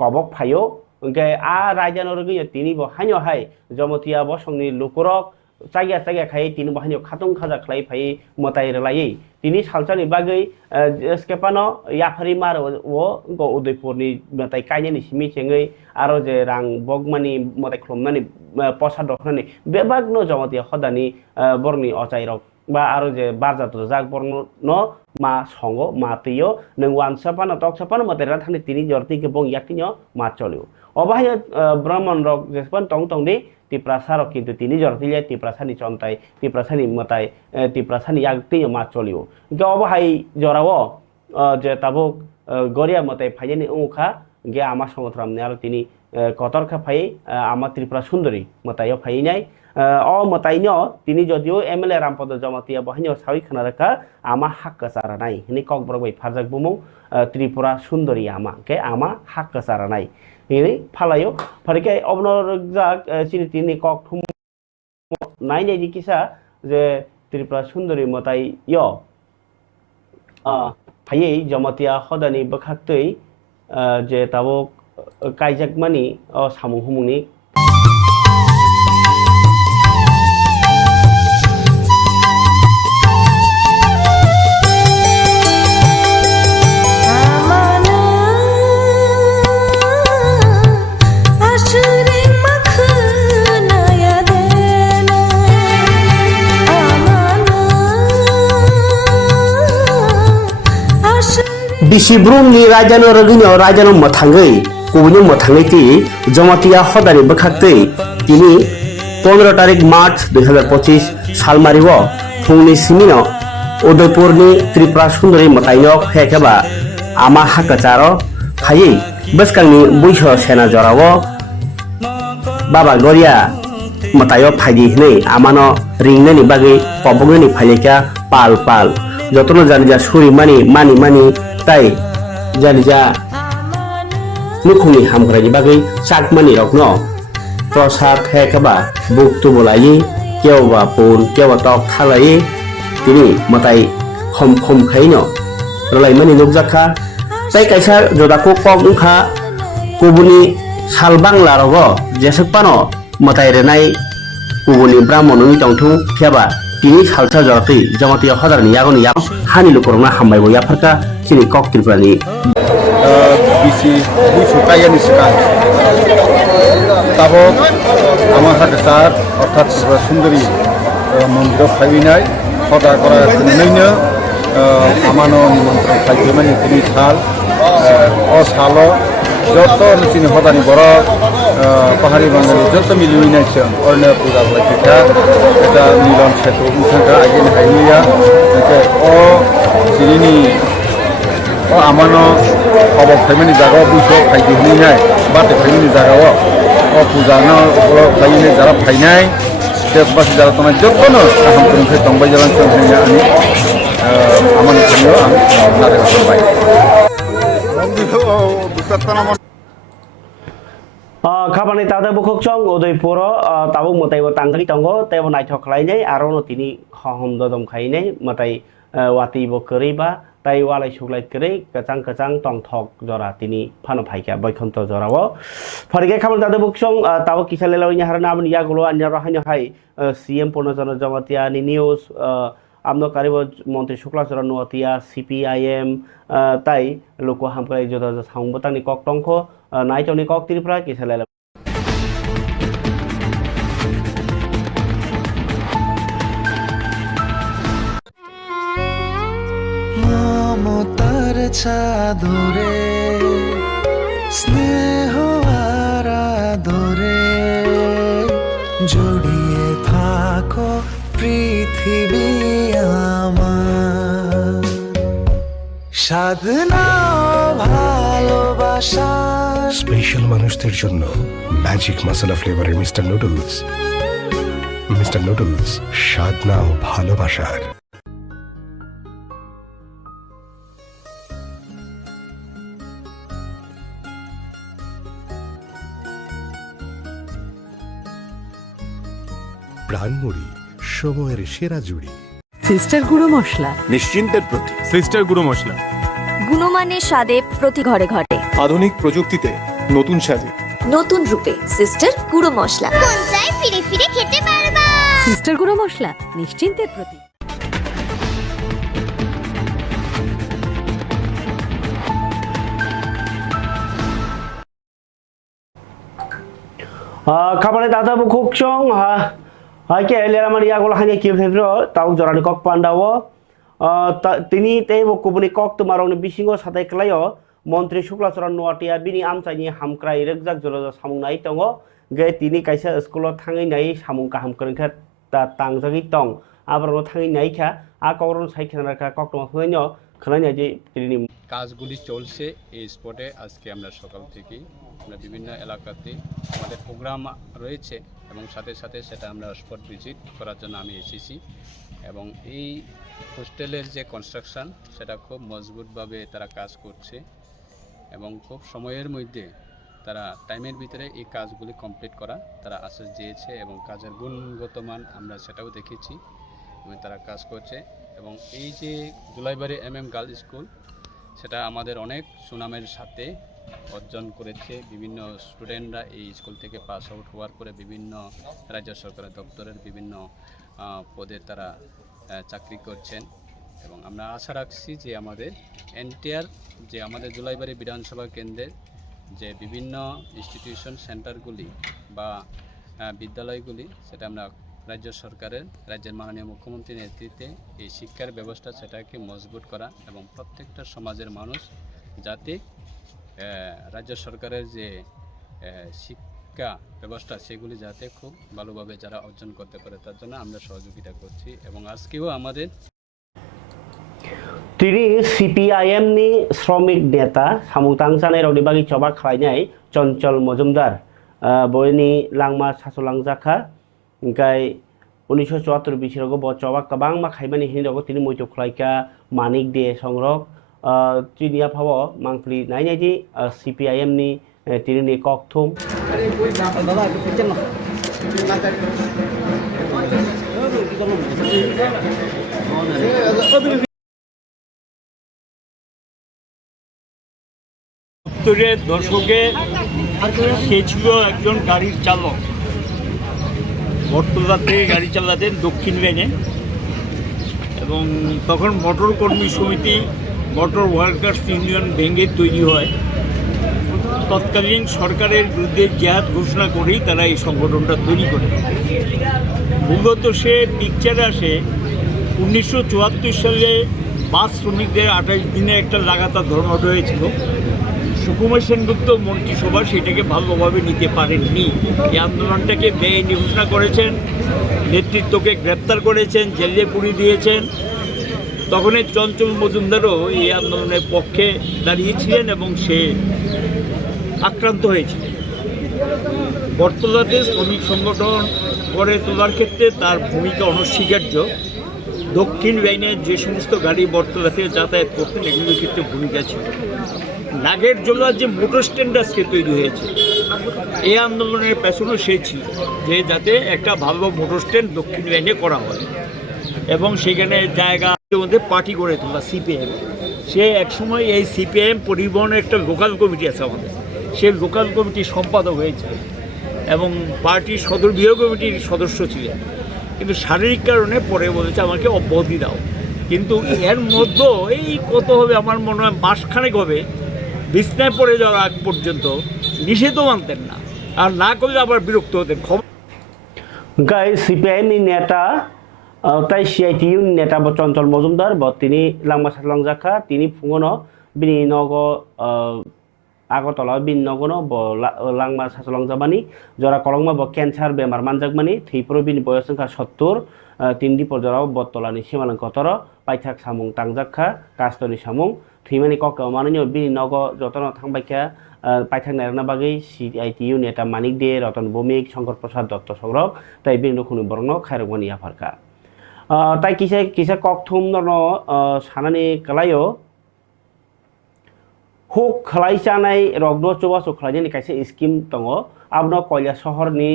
कबक फायो इनके आ राजानो रगै तिनि बो हान्यो हाय जमतिया बसंनि लुकुरक जायगा खाय तिनि बाहानियाव खाथं खाजा खालाय फाय मताय रलायै तिनि सालचानि बागै स्केपानो याफारि मार वो उदयपुरनि मताय कायनानि सिमि चेङै आरो जे रां बगमानि मताय खलमनानि पसा दखनानि बेबागनो जमतिया खदानि बरनि अचायरक बा आरो जे बारजात जाग बरनो न मा संगो मा तैयो नों वानसापानो तकसापानो मताय रा थानि तिनि जरति के बं याकिनो मा चलियो अबाहाय ब्राह्मण रक जेसपान टंग टंगदि तिप्रासारक किन्तु तिनि जरतिले तिप्रासानि चन्ताय तिप्रासानि मताय तिप्रासानि यागति मा चलियो गबाहाय जरावो जे ताबुक गरिया मताय फायनि उखा गे आमा समथरामने आरो तिनि कतरखा फाय आमा त्रिपुरा सुंदरी मतायो फायनाय अ मतायनो तिनि जदियो एमएलए रामपद जमतिया बहानियाव सावि खानारखा आमा हाक्का सारानाय हिनि ककब्रक बै फारजाक बुमु त्रिपुरा सुंदरी आमा के आमा हाक्का सारानाय ini phalayo pharike obno jak chini tini kok thum nai nei ji kisa je Tripura Sundari motai yo phaiye Jamatia hodani bakhaktei je tabok kaijakmani samung humungni Bisibrumni Rajano Ragino Rajano Matangai, Kubunu Matangati, Jamatia Hodari Bakhaktei, Tini, 15 tarik March 2025 Salmariwo, Fungni Simino, Udaipurni Tripura Sundari Matayok Hekaba, Ama Hakacharo, Hayi, Baskani Buisho Sena Jorawo, Baba Goria, Matayok Haji Hne, Amano, Ringnani Bagi, Pobogani Palika, Pal, Jotono Janija Suri Mani, Tai Janija Nukuni Hamkraji Bagi, Sakmani Rokno, Prosat Hekaba, Buk Tubulayi, Kewa Pun, Kewa Tok Halayi, Tini, Matai, Hom Kaino, Rolai Mani Nukzaka, Tai Kaisa, Jodako Kok Nukha, Kubuni Salbang Larogo, Jesupano, Matai Renai, Kubuni Brahmon Tongtu, Piaba, Tini Salsa Jorti, Jamatia Hodani Yagon Yam, Hani Lukurna Hambai Yaparka, Chini Kok Tripurani. Bisi Buisu Kaya Niskan Tabo Ama Hakasar Orthat Tripura Sundari Mondiro Phaibinai Hoda Kora Naino Amano Nimantron Phaibimani Tini Sal O Salo Joto Chini Hodani Borok Pahari Bangali Joto Miluinai Chon Orne Puja Lakika Eta Milon Setu Usanga Agin Hailia O Chini Amano Obok Phaimani Jaga Buiso Phaibinai Bate Phaimani Jaga O Pujano Phaimani Jara Phainai Step Basi Jara Tona Jotono Aham Kurumse Tongbai Jalan Chonghanya Ani Amano Chonyo Nare Tongbai Kapani Tata Bukokchong Udaipuro Tabuk Motai Tangri Tongo Tebo Naithok Lainai Arono Tini Hom Dodom Khainai Motai Wati Bokeriba Tai Walai Suglai Kere Kacang Tong Thok Jora Tini Panopaika Boykonto Jorawo Forget Kapani Tata Bukchong Tabo Kisalawanya Haranaban Yagulo and Yarahanya Hai CM Ponozono Jamatiani News Amno Karibo Monte Shuklas Ranotia CPIM Tai Loko Hamkai Joda Hambotani Kok Tonko Naitoni Kok Tripura Kisalala মমতার চাদরে স্নেহ আর আদরে জড়িয়ে থাকো পৃথিবী আমার সাধনা ভালোবাসা special মানুষদের জন্য ম্যাজিক মশলা ফ্লেভারের মিস্টার নুডলস স্বাদ নাও ভালোবাসার প্রাণমুড়ি সময়ের সেরা জুড়ি সিস্টার গুঁড়ো মশলা নিশ্চিন্তের প্রতি সিস্টার গুঁড়ো মশলা গুণমানের স্বাদে প্রতি ঘরে ঘরে আধুনিক প্রযুক্তিতে নতুন স্বাদে নতুন রূপে সিস্টার গুঁড়ো মশলা কোন চাই ফিরে ফিরে খেতে পারবা সিস্টার গুঁড়ো মশলা নিশ্চিন্তের প্রতি Kapani Tata Bukokchong Hake Eleramar Yagola Hanya Kivro Tau Jorani Kok Pandawo Tini Tebo Kubuni Kok Tumaroni Bishingo Satai Klayo Montri Shuklasora Noatia Bini Amsani Hamkrai Regzak Joro Samunai Tongo Ge Tini Kaisa School Tangi Nai Samunka Hamkranka Tangzagi Tong Abro Tangi Naika Akoron Saikanaka Kokto Henyo Kalanya Tini কাজগুলি চলছে এই স্পটে আজকে আমরা সকাল থেকেই আমরা বিভিন্ন এলাকাতে আমাদের প্রোগ্রাম রয়েছে এবং সাথে সাথে সেটা আমরা স্পট ভিজিট করার জন্য আমি এসেছি এবং এই হোস্টেলের যে কনস্ট্রাকশন সেটা খুব মজবুতভাবে তারা কাজ করছে এবং খুব সময়ের মধ্যে তারা টাইমের ভিতরে এই কাজগুলি কমপ্লিট করা তারা আশ্বাস দিয়েছে এবং কাজের গুণগত মান আমরা সেটাও দেখেছি এবং তারা কাজ করছে। এবং এই যে জুলাইবাড়ি গার্লস স্কুল সেটা আমাদের অনেক সুনামের সাথে অর্জন করেছে। বিভিন্ন স্টুডেন্টরা এই স্কুল থেকে পাস আউট হওয়ার পরে বিভিন্ন রাজ্য সরকারের দপ্তরের বিভিন্ন পদে তারা চাকরি করছেন এবং আমরা আশা রাখছি যে আমাদের এনটিআর যে আমাদের জুলাইবাড়ি বিধানসভা কেন্দ্রের যে বিভিন্ন ইনস্টিটিউশন সেন্টারগুলি বা বিদ্যালয়গুলি সেটা আমরা রাজ্য সরকারের রাজ্যের মাননীয় মুখ্যমন্ত্রীর নেতৃত্বে এই শিক্ষার ব্যবস্থা সেটাকে মজবুত করা এবং প্রত্যেকটা সমাজের মানুষ যাতে রাজ্য সরকারের যে শিক্ষা ব্যবস্থা সেগুলি যাতে খুব ভালোভাবে যারা অর্জন করতে পারে তার জন্য আমরা সহযোগিতা করছি। এবং আজকেও আমাদের তিনি সিপিআইএম नि শ্রমিক নেতা সামুতাং জানাই রনি बागै चबा खालायनाय चंचल मजुमदार बयनि लांमा सासलांजाखा गाय 1974 बिसोरगो ब चबा गोबां मा खायमानि हिनजावखौ তিনি মইতো খলাইকা মানিক দে সংরক চিনিয়া ভাব মাংফলি নাইনাইদি সিপিআইএম नि তিনি ককথুম দর্শকে সে ছিল একজন গাড়ির চালক, বটতলাতে গাড়ি চালাতেন দক্ষিণ লাইনে। এবং তখন মোটর কর্মী সমিতি মোটর ওয়ার্কার্স ইউনিয়ন ভেঙে তৈরি হয়। তৎকালীন সরকারের বিরুদ্ধে জিহাদ ঘোষণা করেই তারা এই সংগঠনটা তৈরি করে। মূলত সে পিকচারে আসে 1974 সালে বাস শ্রমিকদের 28 দিনে একটা লাগাতার ধর্মঘট হয়েছিল। সুকুমার সেনগুপ্ত মন্ত্রিসভা সেটাকে ভালোভাবে নিতে পারেননি। এই আন্দোলনটাকে বেআইনি ঘোষণা করেছেন, নেতৃত্বকে গ্রেপ্তার করেছেন, জেলে পুড়িয়ে দিয়েছেন। তখন চঞ্চল মজুমদারও এই আন্দোলনের পক্ষে দাঁড়িয়েছিলেন এবং সে আক্রান্ত হয়েছিলেন। বটতলাতে শ্রমিক সংগঠন গড়ে তোলার ক্ষেত্রে তার ভূমিকা অনস্বীকার্য। দক্ষিণ লাইনের যে সমস্ত গাড়ি বটতলাতে যাতায়াত করতেন এগুলোর ক্ষেত্রে ভূমিকা ছিল। নাগের জোলার যে মোটর স্ট্যান্ড আজকে তৈরি হয়েছে এই আন্দোলনের পেছনে সে ছিল যে যাতে একটা ভালো মোটর স্ট্যান্ড দক্ষিণ লাইনে করা হয় এবং সেখানে জায়গার মধ্যে পার্টি করে তোলা সিপিএম। সে একসময় এই সিপিএম পরিবহনের একটা লোকাল কমিটি আছে আমাদের, সে লোকাল কমিটির সম্পাদক হয়েছে এবং পার্টির সদর বৃহৎ কমিটির সদস্য ছিলেন। কিন্তু শারীরিক কারণে পরে বলেছে আমাকে অব্যাহতি দাও। কিন্তু এর মধ্যে এই কত হবে আমার মনে হয় মাসখানেক হবে বিছনায় পড়ে যাওয়ার আগ পর্যন্ত নিষেধও মানতেন না, আর না করলে আবার বিরক্ত হতেন। গাই সিপিআইএম नि নেতা তাই সিআইটিইউ নেতা চঞ্চল মজুমদার তিনি লাংমা সাসলাংজাখা তিনি ফুঙনো বিনি নগ আগরতলা বিন নগনো লাংমা সাসলাংজামানি জরা কলংমা ক্যান্সার বেমার মানজাকমানি থৈপ্র বিনি বয়স 70 তিনদি পর্যায়েও বটতলানি সীমালঙ্কতর পাইথাক সামুং তাংজাখা কাস্তনি সামুং थैमानि कक माननीय बिनि नग जतन थांबायखा पाइथाक नायरना बागै सिआइटिइउ नेता मानिक दे रतन भौमिक शंकर प्रसाद दत्त संग्रक ताई बिनि नखुनि बरन खायरगमानि आफारका ताई किसा ककथुम नन सानानि कलायो हुक खलाय जानाय रगद चबासो खलायनायनि कायसे स्किम दङ आबनो कयला शहरनि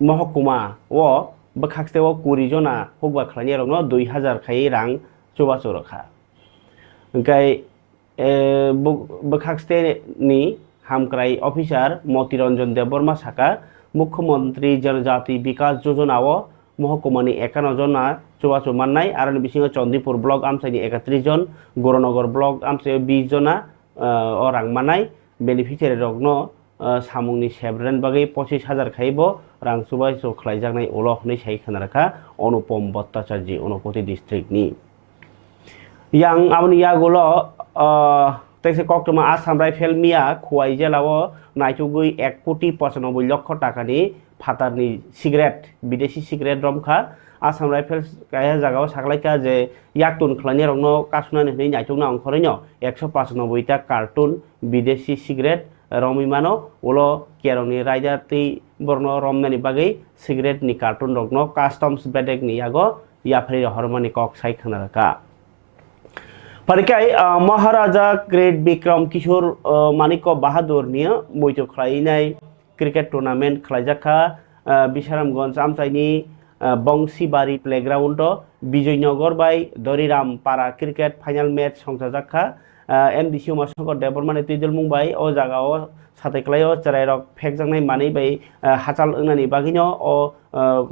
महकुमा ओ बखाक्सेव 20 जना हुकबा खलायनाय रगनो 2000 खाय रां चबासो रखा गाय बखाक्सेनि हामक्राय अफिसार मतिरंजन देवबर्मा साका मुख्यमंत्री जनजाति विकास योजनाओ महकुमानि 51 जना चुवाचु माननाय आरो बिसिङाव चंदीपुर ब्लक आमसाइनि 31 जन गरनगर ब्लक आमसाइयाव 20 जना रां माननाय बेनिफिसियारि रगनो सामुंनि सेब्रेन बागै 25,000 खायबो रां चुवाचु खलायजानाय उलखनै साइ खोनारखा अनुपम Bhattacharya अनुपति डिस्ट्रिक्टनि yang aboni yagulo tekse koktoma Assam Rifle Mia Khwai jelao naitugui 1,95 লক্ষ টাকানি ফাতারনি সিগারেট বিদেশি cigarette রমখা Assam Rifles kaya jagao saklaika je yaktun khlani rongno kasuna ni naitugna ongkhorino 195 ta cartoon বিদেশি cigarette রমিমানো উলো কেরনি রাইদাতি বর্ণ রমনানি বাগৈ cigarette ni cartoon rogno customs bedek ni yago yapri hormani kok sai khanaraka Parikai Maharaja Great Bikram Kishore Maniko Bahadur niya moito khlainai cricket tournament khlaijaka Bisharamganj Amsaini Bongsibari playground Bijoynagar by Doriram Para cricket final match songjaka MDC Masongkor Department Tidil Mumbai o jagao sateklayo charairok phekjangnai mani bai hachal ungnani bagino o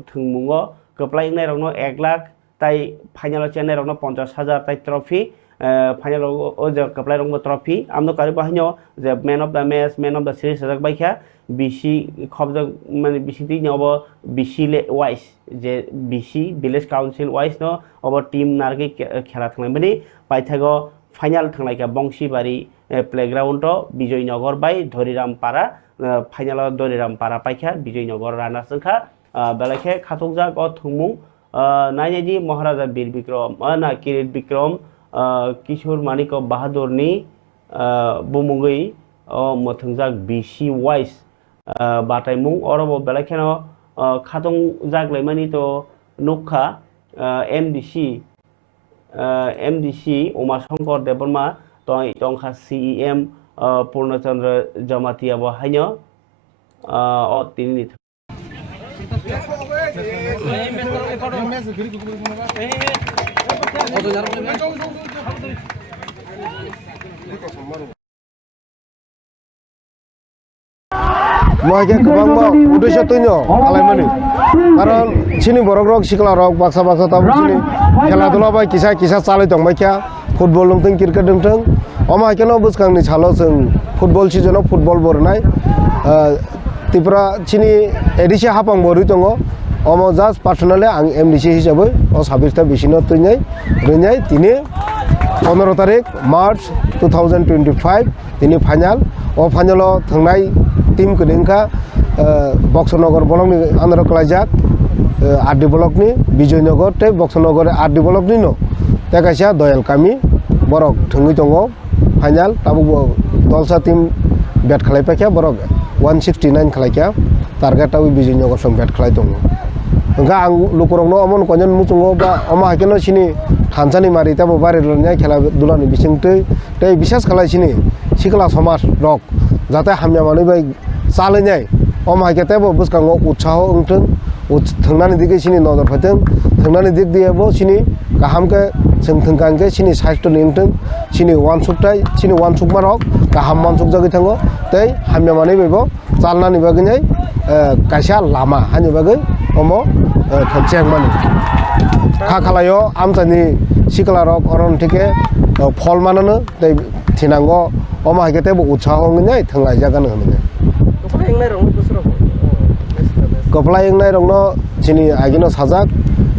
thungmungo keplaingnai rokno 1 lakh tai final chennai rokno 50,000 tai trophy final o je keplai rokno trophy amno kari bahino je man of the match man of the series sajak baikha BC khobjak mane BC ti nobo BC wise je BC village council wise no obo team nargi khela thanglai mani paithago final thanglai Bongsibari playground Bijoynagar by Dhoriram Para final Dhoriram Para paikha Bijoynagar rana sangkha belakhe khatokjak o thungmung nainaji Maharaja Bir Bikram na Kirit Bikram Kishore Maniko Bahadur ni bumungui mothungjak BC wise bataimung orobo belakhe no khatongjak laimani to nukha MDC Umashankar Debarma tongkha CEM Purnachandra Jamatia bo haino o tini Mahake kubangba udesya tunyo alaimani karon chini borok rok sikla rok baksa baksa tabu chini khela dula bai kisa chalai tong baikha football longteng cricket longteng oma keno buskang ni chalo sing football season of football bornai tipra chini edisi hapang bori tongo omo just personally ang MDC hisabai o 26 ta bisino tunyai runyai tini 15 tarik March 2025 tini final o final o thangnai team kedengka Boxonagar bolong ni andro kelajak RD blok ni Bijoynagar te Boxonagar RD blok ni no tekasia doyal kami borok thungui tongo final tabu dolsa team bat khalai pakya borok 169 khalaikia target tabu Bijoynagar song bat khalai tongo engka ang lukurongno amon konjon muchungo ba ama hakeno sini thansani mari tabo bare nya khela dulani bisingtei tei bisas khalai sini sikla samas rok jate hamya mani bai chalainyai oma ketebo buskango utsaho ungteng thangnani dike sini nodor phaiteng thangnani dik diebo sini kahamke thengkangke sini sasto ningteng sini wansuktai sini wansukma rok kaham wansuk jagi thango tei hamya mani baibo chalnani baginyai kaisa lama hani bagai omo thacheng mani khalayo amchani sikla rok oron thike phol manano tei thinango oma ketebo utsaho ngai thanglai jagan hone Koplai yang nai rongno sini agino sajak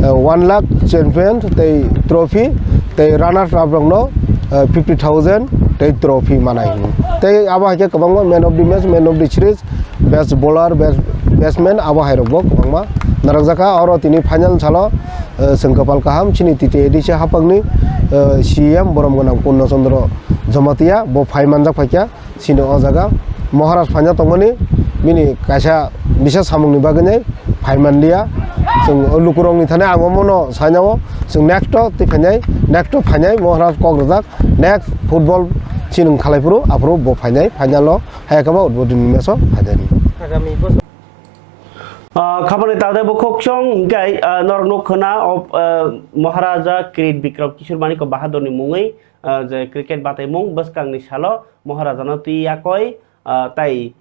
1 lakh champion tei trophy tei runner up rongno 50,000 tei trophy manai tei aba ke kabangma man of the match man of the series best bowler best batsman aba hai rogbo kabangma narakjaka oro tini final chalo sengkapal kaham sini titi edisi hapangni CM Boromgonang Purnachandra Jamatia bo phai manjak phakya sini o jaga Maharaj phanya tongmani bini kaisa bisa samungni bagnai phaimandia sing lukurongni thane angomono sanyawo sing next ti phanai next phanai Maharaj kograjak next football sinung khalaipuru apro bo phanai finalo hayakaba udbodini meso hadani agami Khabari tade bokokchong gai norno khana of Maharaja Kirit Bikram Kishore Maniko Bahadur ni mungai je cricket batai mung baskang ni salo Maharaja no ti yakoi tai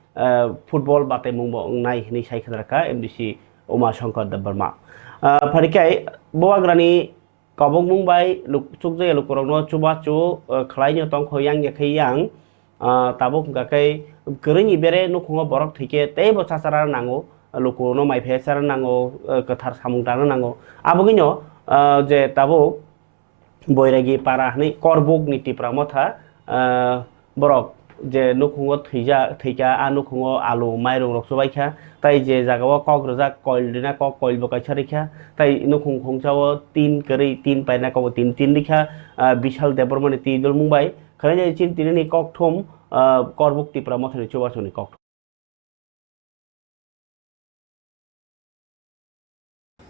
football batai mung nai ni sai khadraka MDC Umashankar Debarma pharikai boagrani kabong mumbai chukje lukurongno chubachu khlainyo tong khoyang yakhayang tabok gakai gering ibere nukhungo borok thike tei bo sasara nango lukuno mai phesar nango kathar samung tana nango abogino je tabok boiragi para ni korbuk ni tipra motha borok je nukhungo theika anukhungo alu mairung rok sobaikha tai je jagao kogrojak coil dina coil bokai charikha tai nukhung khungchao 3 kari 3 paina ko 3 likha bishal department ti dol mumbai khare chin tinini kokthom korbuk tipra motha ni chobachoni kok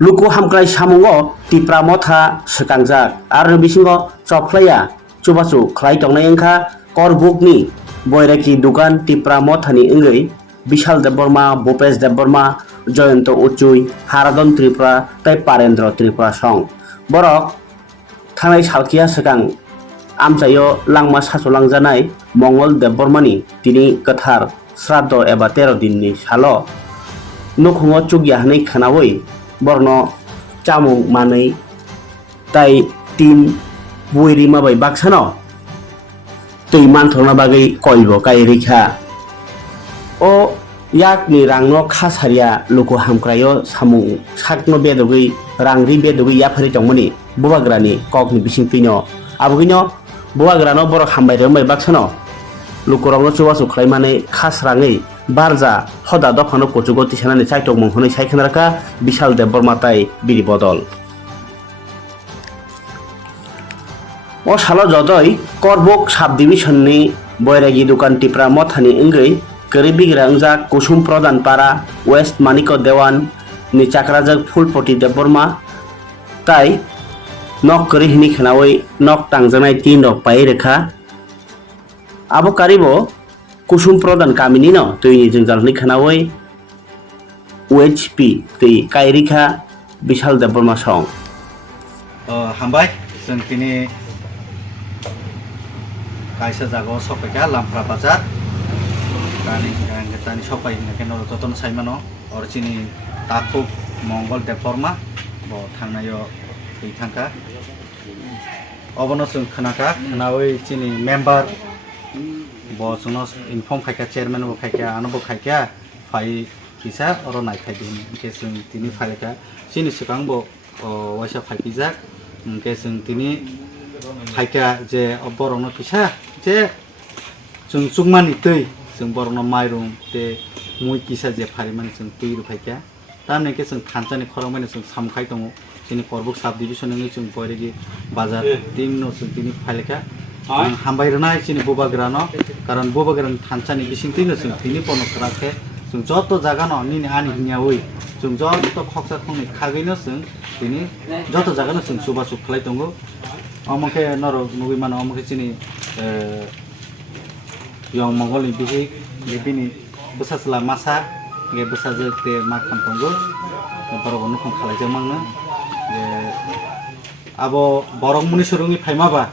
Luku hamklai samungo tipra motha sekangjak aro bisingo choplaya chubasu khlai tongnai wngkha korbukni boiraki dukan tipra mothani wngwi Bishal Debborma, Bhupesh Debborma, Joyanto Uchui, Haradon Tripura tei Parendra Tripura song borok thangnai salkia swkang amchaio langma sachulangjannai Mongol Debbormani tini kathar shraddho eba 13 dinni salo nukhungo chukya hwnwi khanawi borno chamung manwi tai tin buiri mabai baksano tui manthokna bagwi koibo kai rikha o yakni rangno khasaria luku hamkrayo samung sakno bedogui rangri bedogui yaphari tongmani bubagrani kokni bisingpino abugino bubagrano borok hambai rongbai baksano lukurongno chubachu khlaimani khasrangi barja hoda dofano kuchugo tisanani chaitok monghonoi saikhanaraka Bishal Debborma tai biri bodol o salo jodoi korbuk sub division ni boiragi dukan tipra mothani wngwi kwrwi bigra ungjak kusum pradhan para West Maniko Dewan ni chakrajak Phulpoti Debborma tai nok kwrwi hini khanawi nok tangjanai tin rok pai rekha abo karibo kusum pradhan kamini no tuini jingjalni khanawi UHP tui kairikha Bishal Debborma song हामबाय जों दिनै kaisa jago sopaika Lamphra bazar tani sopai keno jotono saimano or chini Takhuk Mongol Debborma bo thangnayo thangka obono जों khonaka khnawi chini member bo jono inform khaika chairman bo khaika ano bo khaika phai kisa oro nai khaidin ke जों tini phaika chini sikang bo waisa phai kijak ke जों tini phaika je borokno kisa je जों chukmani tui जों borokno mairum te mui kisa je pharimani जों tui ru phaika tamne ke जों thanchani khorongmani जों samkhai tongo chini korbuk sub division ni जों boiregi bazar timno जों tini phaileka hambai rnai chini bubagrano karon bubagrano thanchani bisingtino जों tini pono krakhe जों joto jagano nini ani hingyawi जों joto khoksa khongni khagino जों tini joto jagano जों subasu khlai tongo amokhe norok nugui mano amokhe chini yang Mongol ni bihi bini besasla masa ge besaje te makham tongo borok nukhum khalai jamangna je abo borok muni surungi phaimaba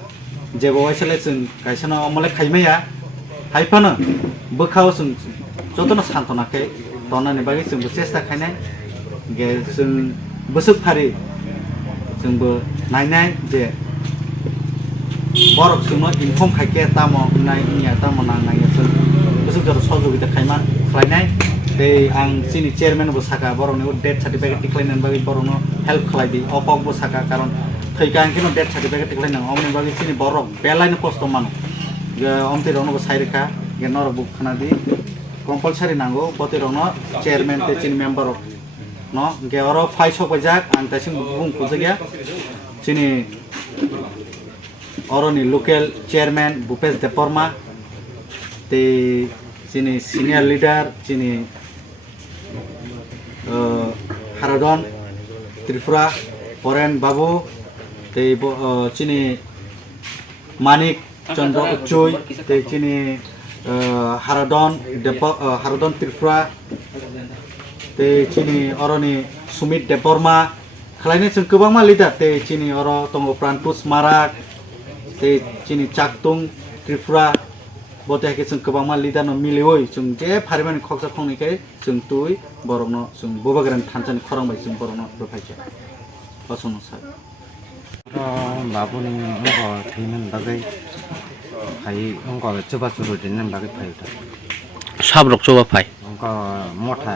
jebo waisale जों kaisano amole khaimaya haipano bokhao जों jotono santonakhe tonani bagi जों chesta khainai ge जों bosuk phari जोंबो नायनाय जे borok जोंनो inform khaike tamo nai nya tamo nangnai जों bosuk jor sojogita khaiman khlainai tei ang chini chairman bo saka borokni death certificate tikhlainan bagi borokno help khlaidi opok bo saka karon thaikan kino death certificate tikhlainang omni bagi chini borok belaino kosto mano ge omti rokno bo sairika ge norok bo khanadi compulsory nango boti rokno chairman te chini member no ge oro phai sokbajak ang tasing bung kujagya chini oroni local chairman Bhupesh Debborma te chini senior leader chini Haradon Tripura Poren Babu te chini Manik Chandra Uchui te chini Haradon Tripura te chini oroni Sumit Debborma khlainai जों गोबांमा leader te chini oro tongo Pranpus Marak te chini Chaktung Tripura bote ke जों गोबांमा leader no milioi जों je pharimani khoksa khongnikai जों tui borokno जों bobagran thanchani khorongbai जों borokno ruphaike osono sa babuni ngo thaiman bagai phai ngo chuba churu dinnan bagai phai ta sabrok chuba phai ngo motha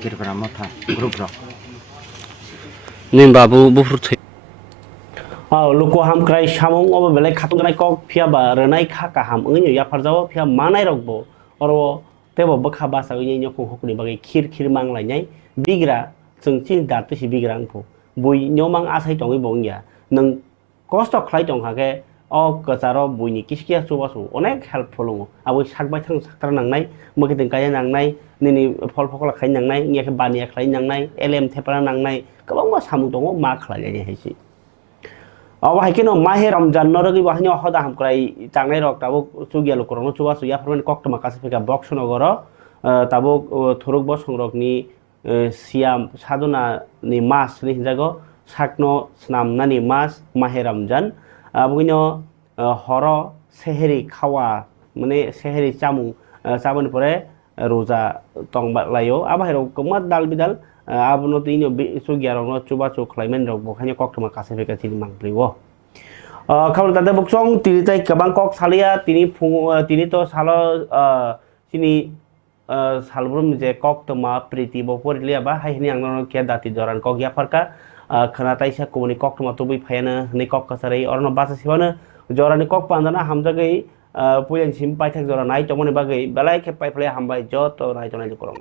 kirpara motha group rok nin babu bufur thai luko hamkrai samung obo belai khatungnai kok phiaba rwnai kha kaham ongni yafarjao phia manai rokbo oro tebo bokha basa oi nyoko hokni bagai khir manglainai bigra जों chin dartisi bigra angpho bui nyomang asai tongi bongya nang kosto khlai tongkhake o kacharo buini kiskia chubasu onek helpful ngo abo sakbai thang saktar nangnai mokhiting kaya nangnai nini phol phokla khai nangnai ngeke bania khlai nangnai lm thepara nangnai kabangma samung tongo ma khlai haisi Awak kena mahir Ramjan noragi bahnya hoda ham krai tangai rok tabuk sugia lokorono coba suya permen kok to makasih peka box nogoro tabuk thuruk bos songrok ni siam saduna ni mas ni jago sakno snam nani mas mahir Ramjan abugino horo seheri khawa mane seheri chamung sabun pore roza tong layo abahiro kemat dal bidal abono tino sugia rok coba co klaimen rok bahnya kok to makasih peka cini mangpriwo kalau tanda buksong tini tai kabang kok salia tini tini to salo sini salbrum je kok to ma priti bopor liya ba hai ni angno kia dati joran kok ya farka khana tai sa ko ni kok to ma to bi phayana ni kok kasari orno basa siwana joran ni kok pandana hamja gai puyan sim pai thak joran nai tomone bagai balai ke pai play hambai jo to nai to nai korong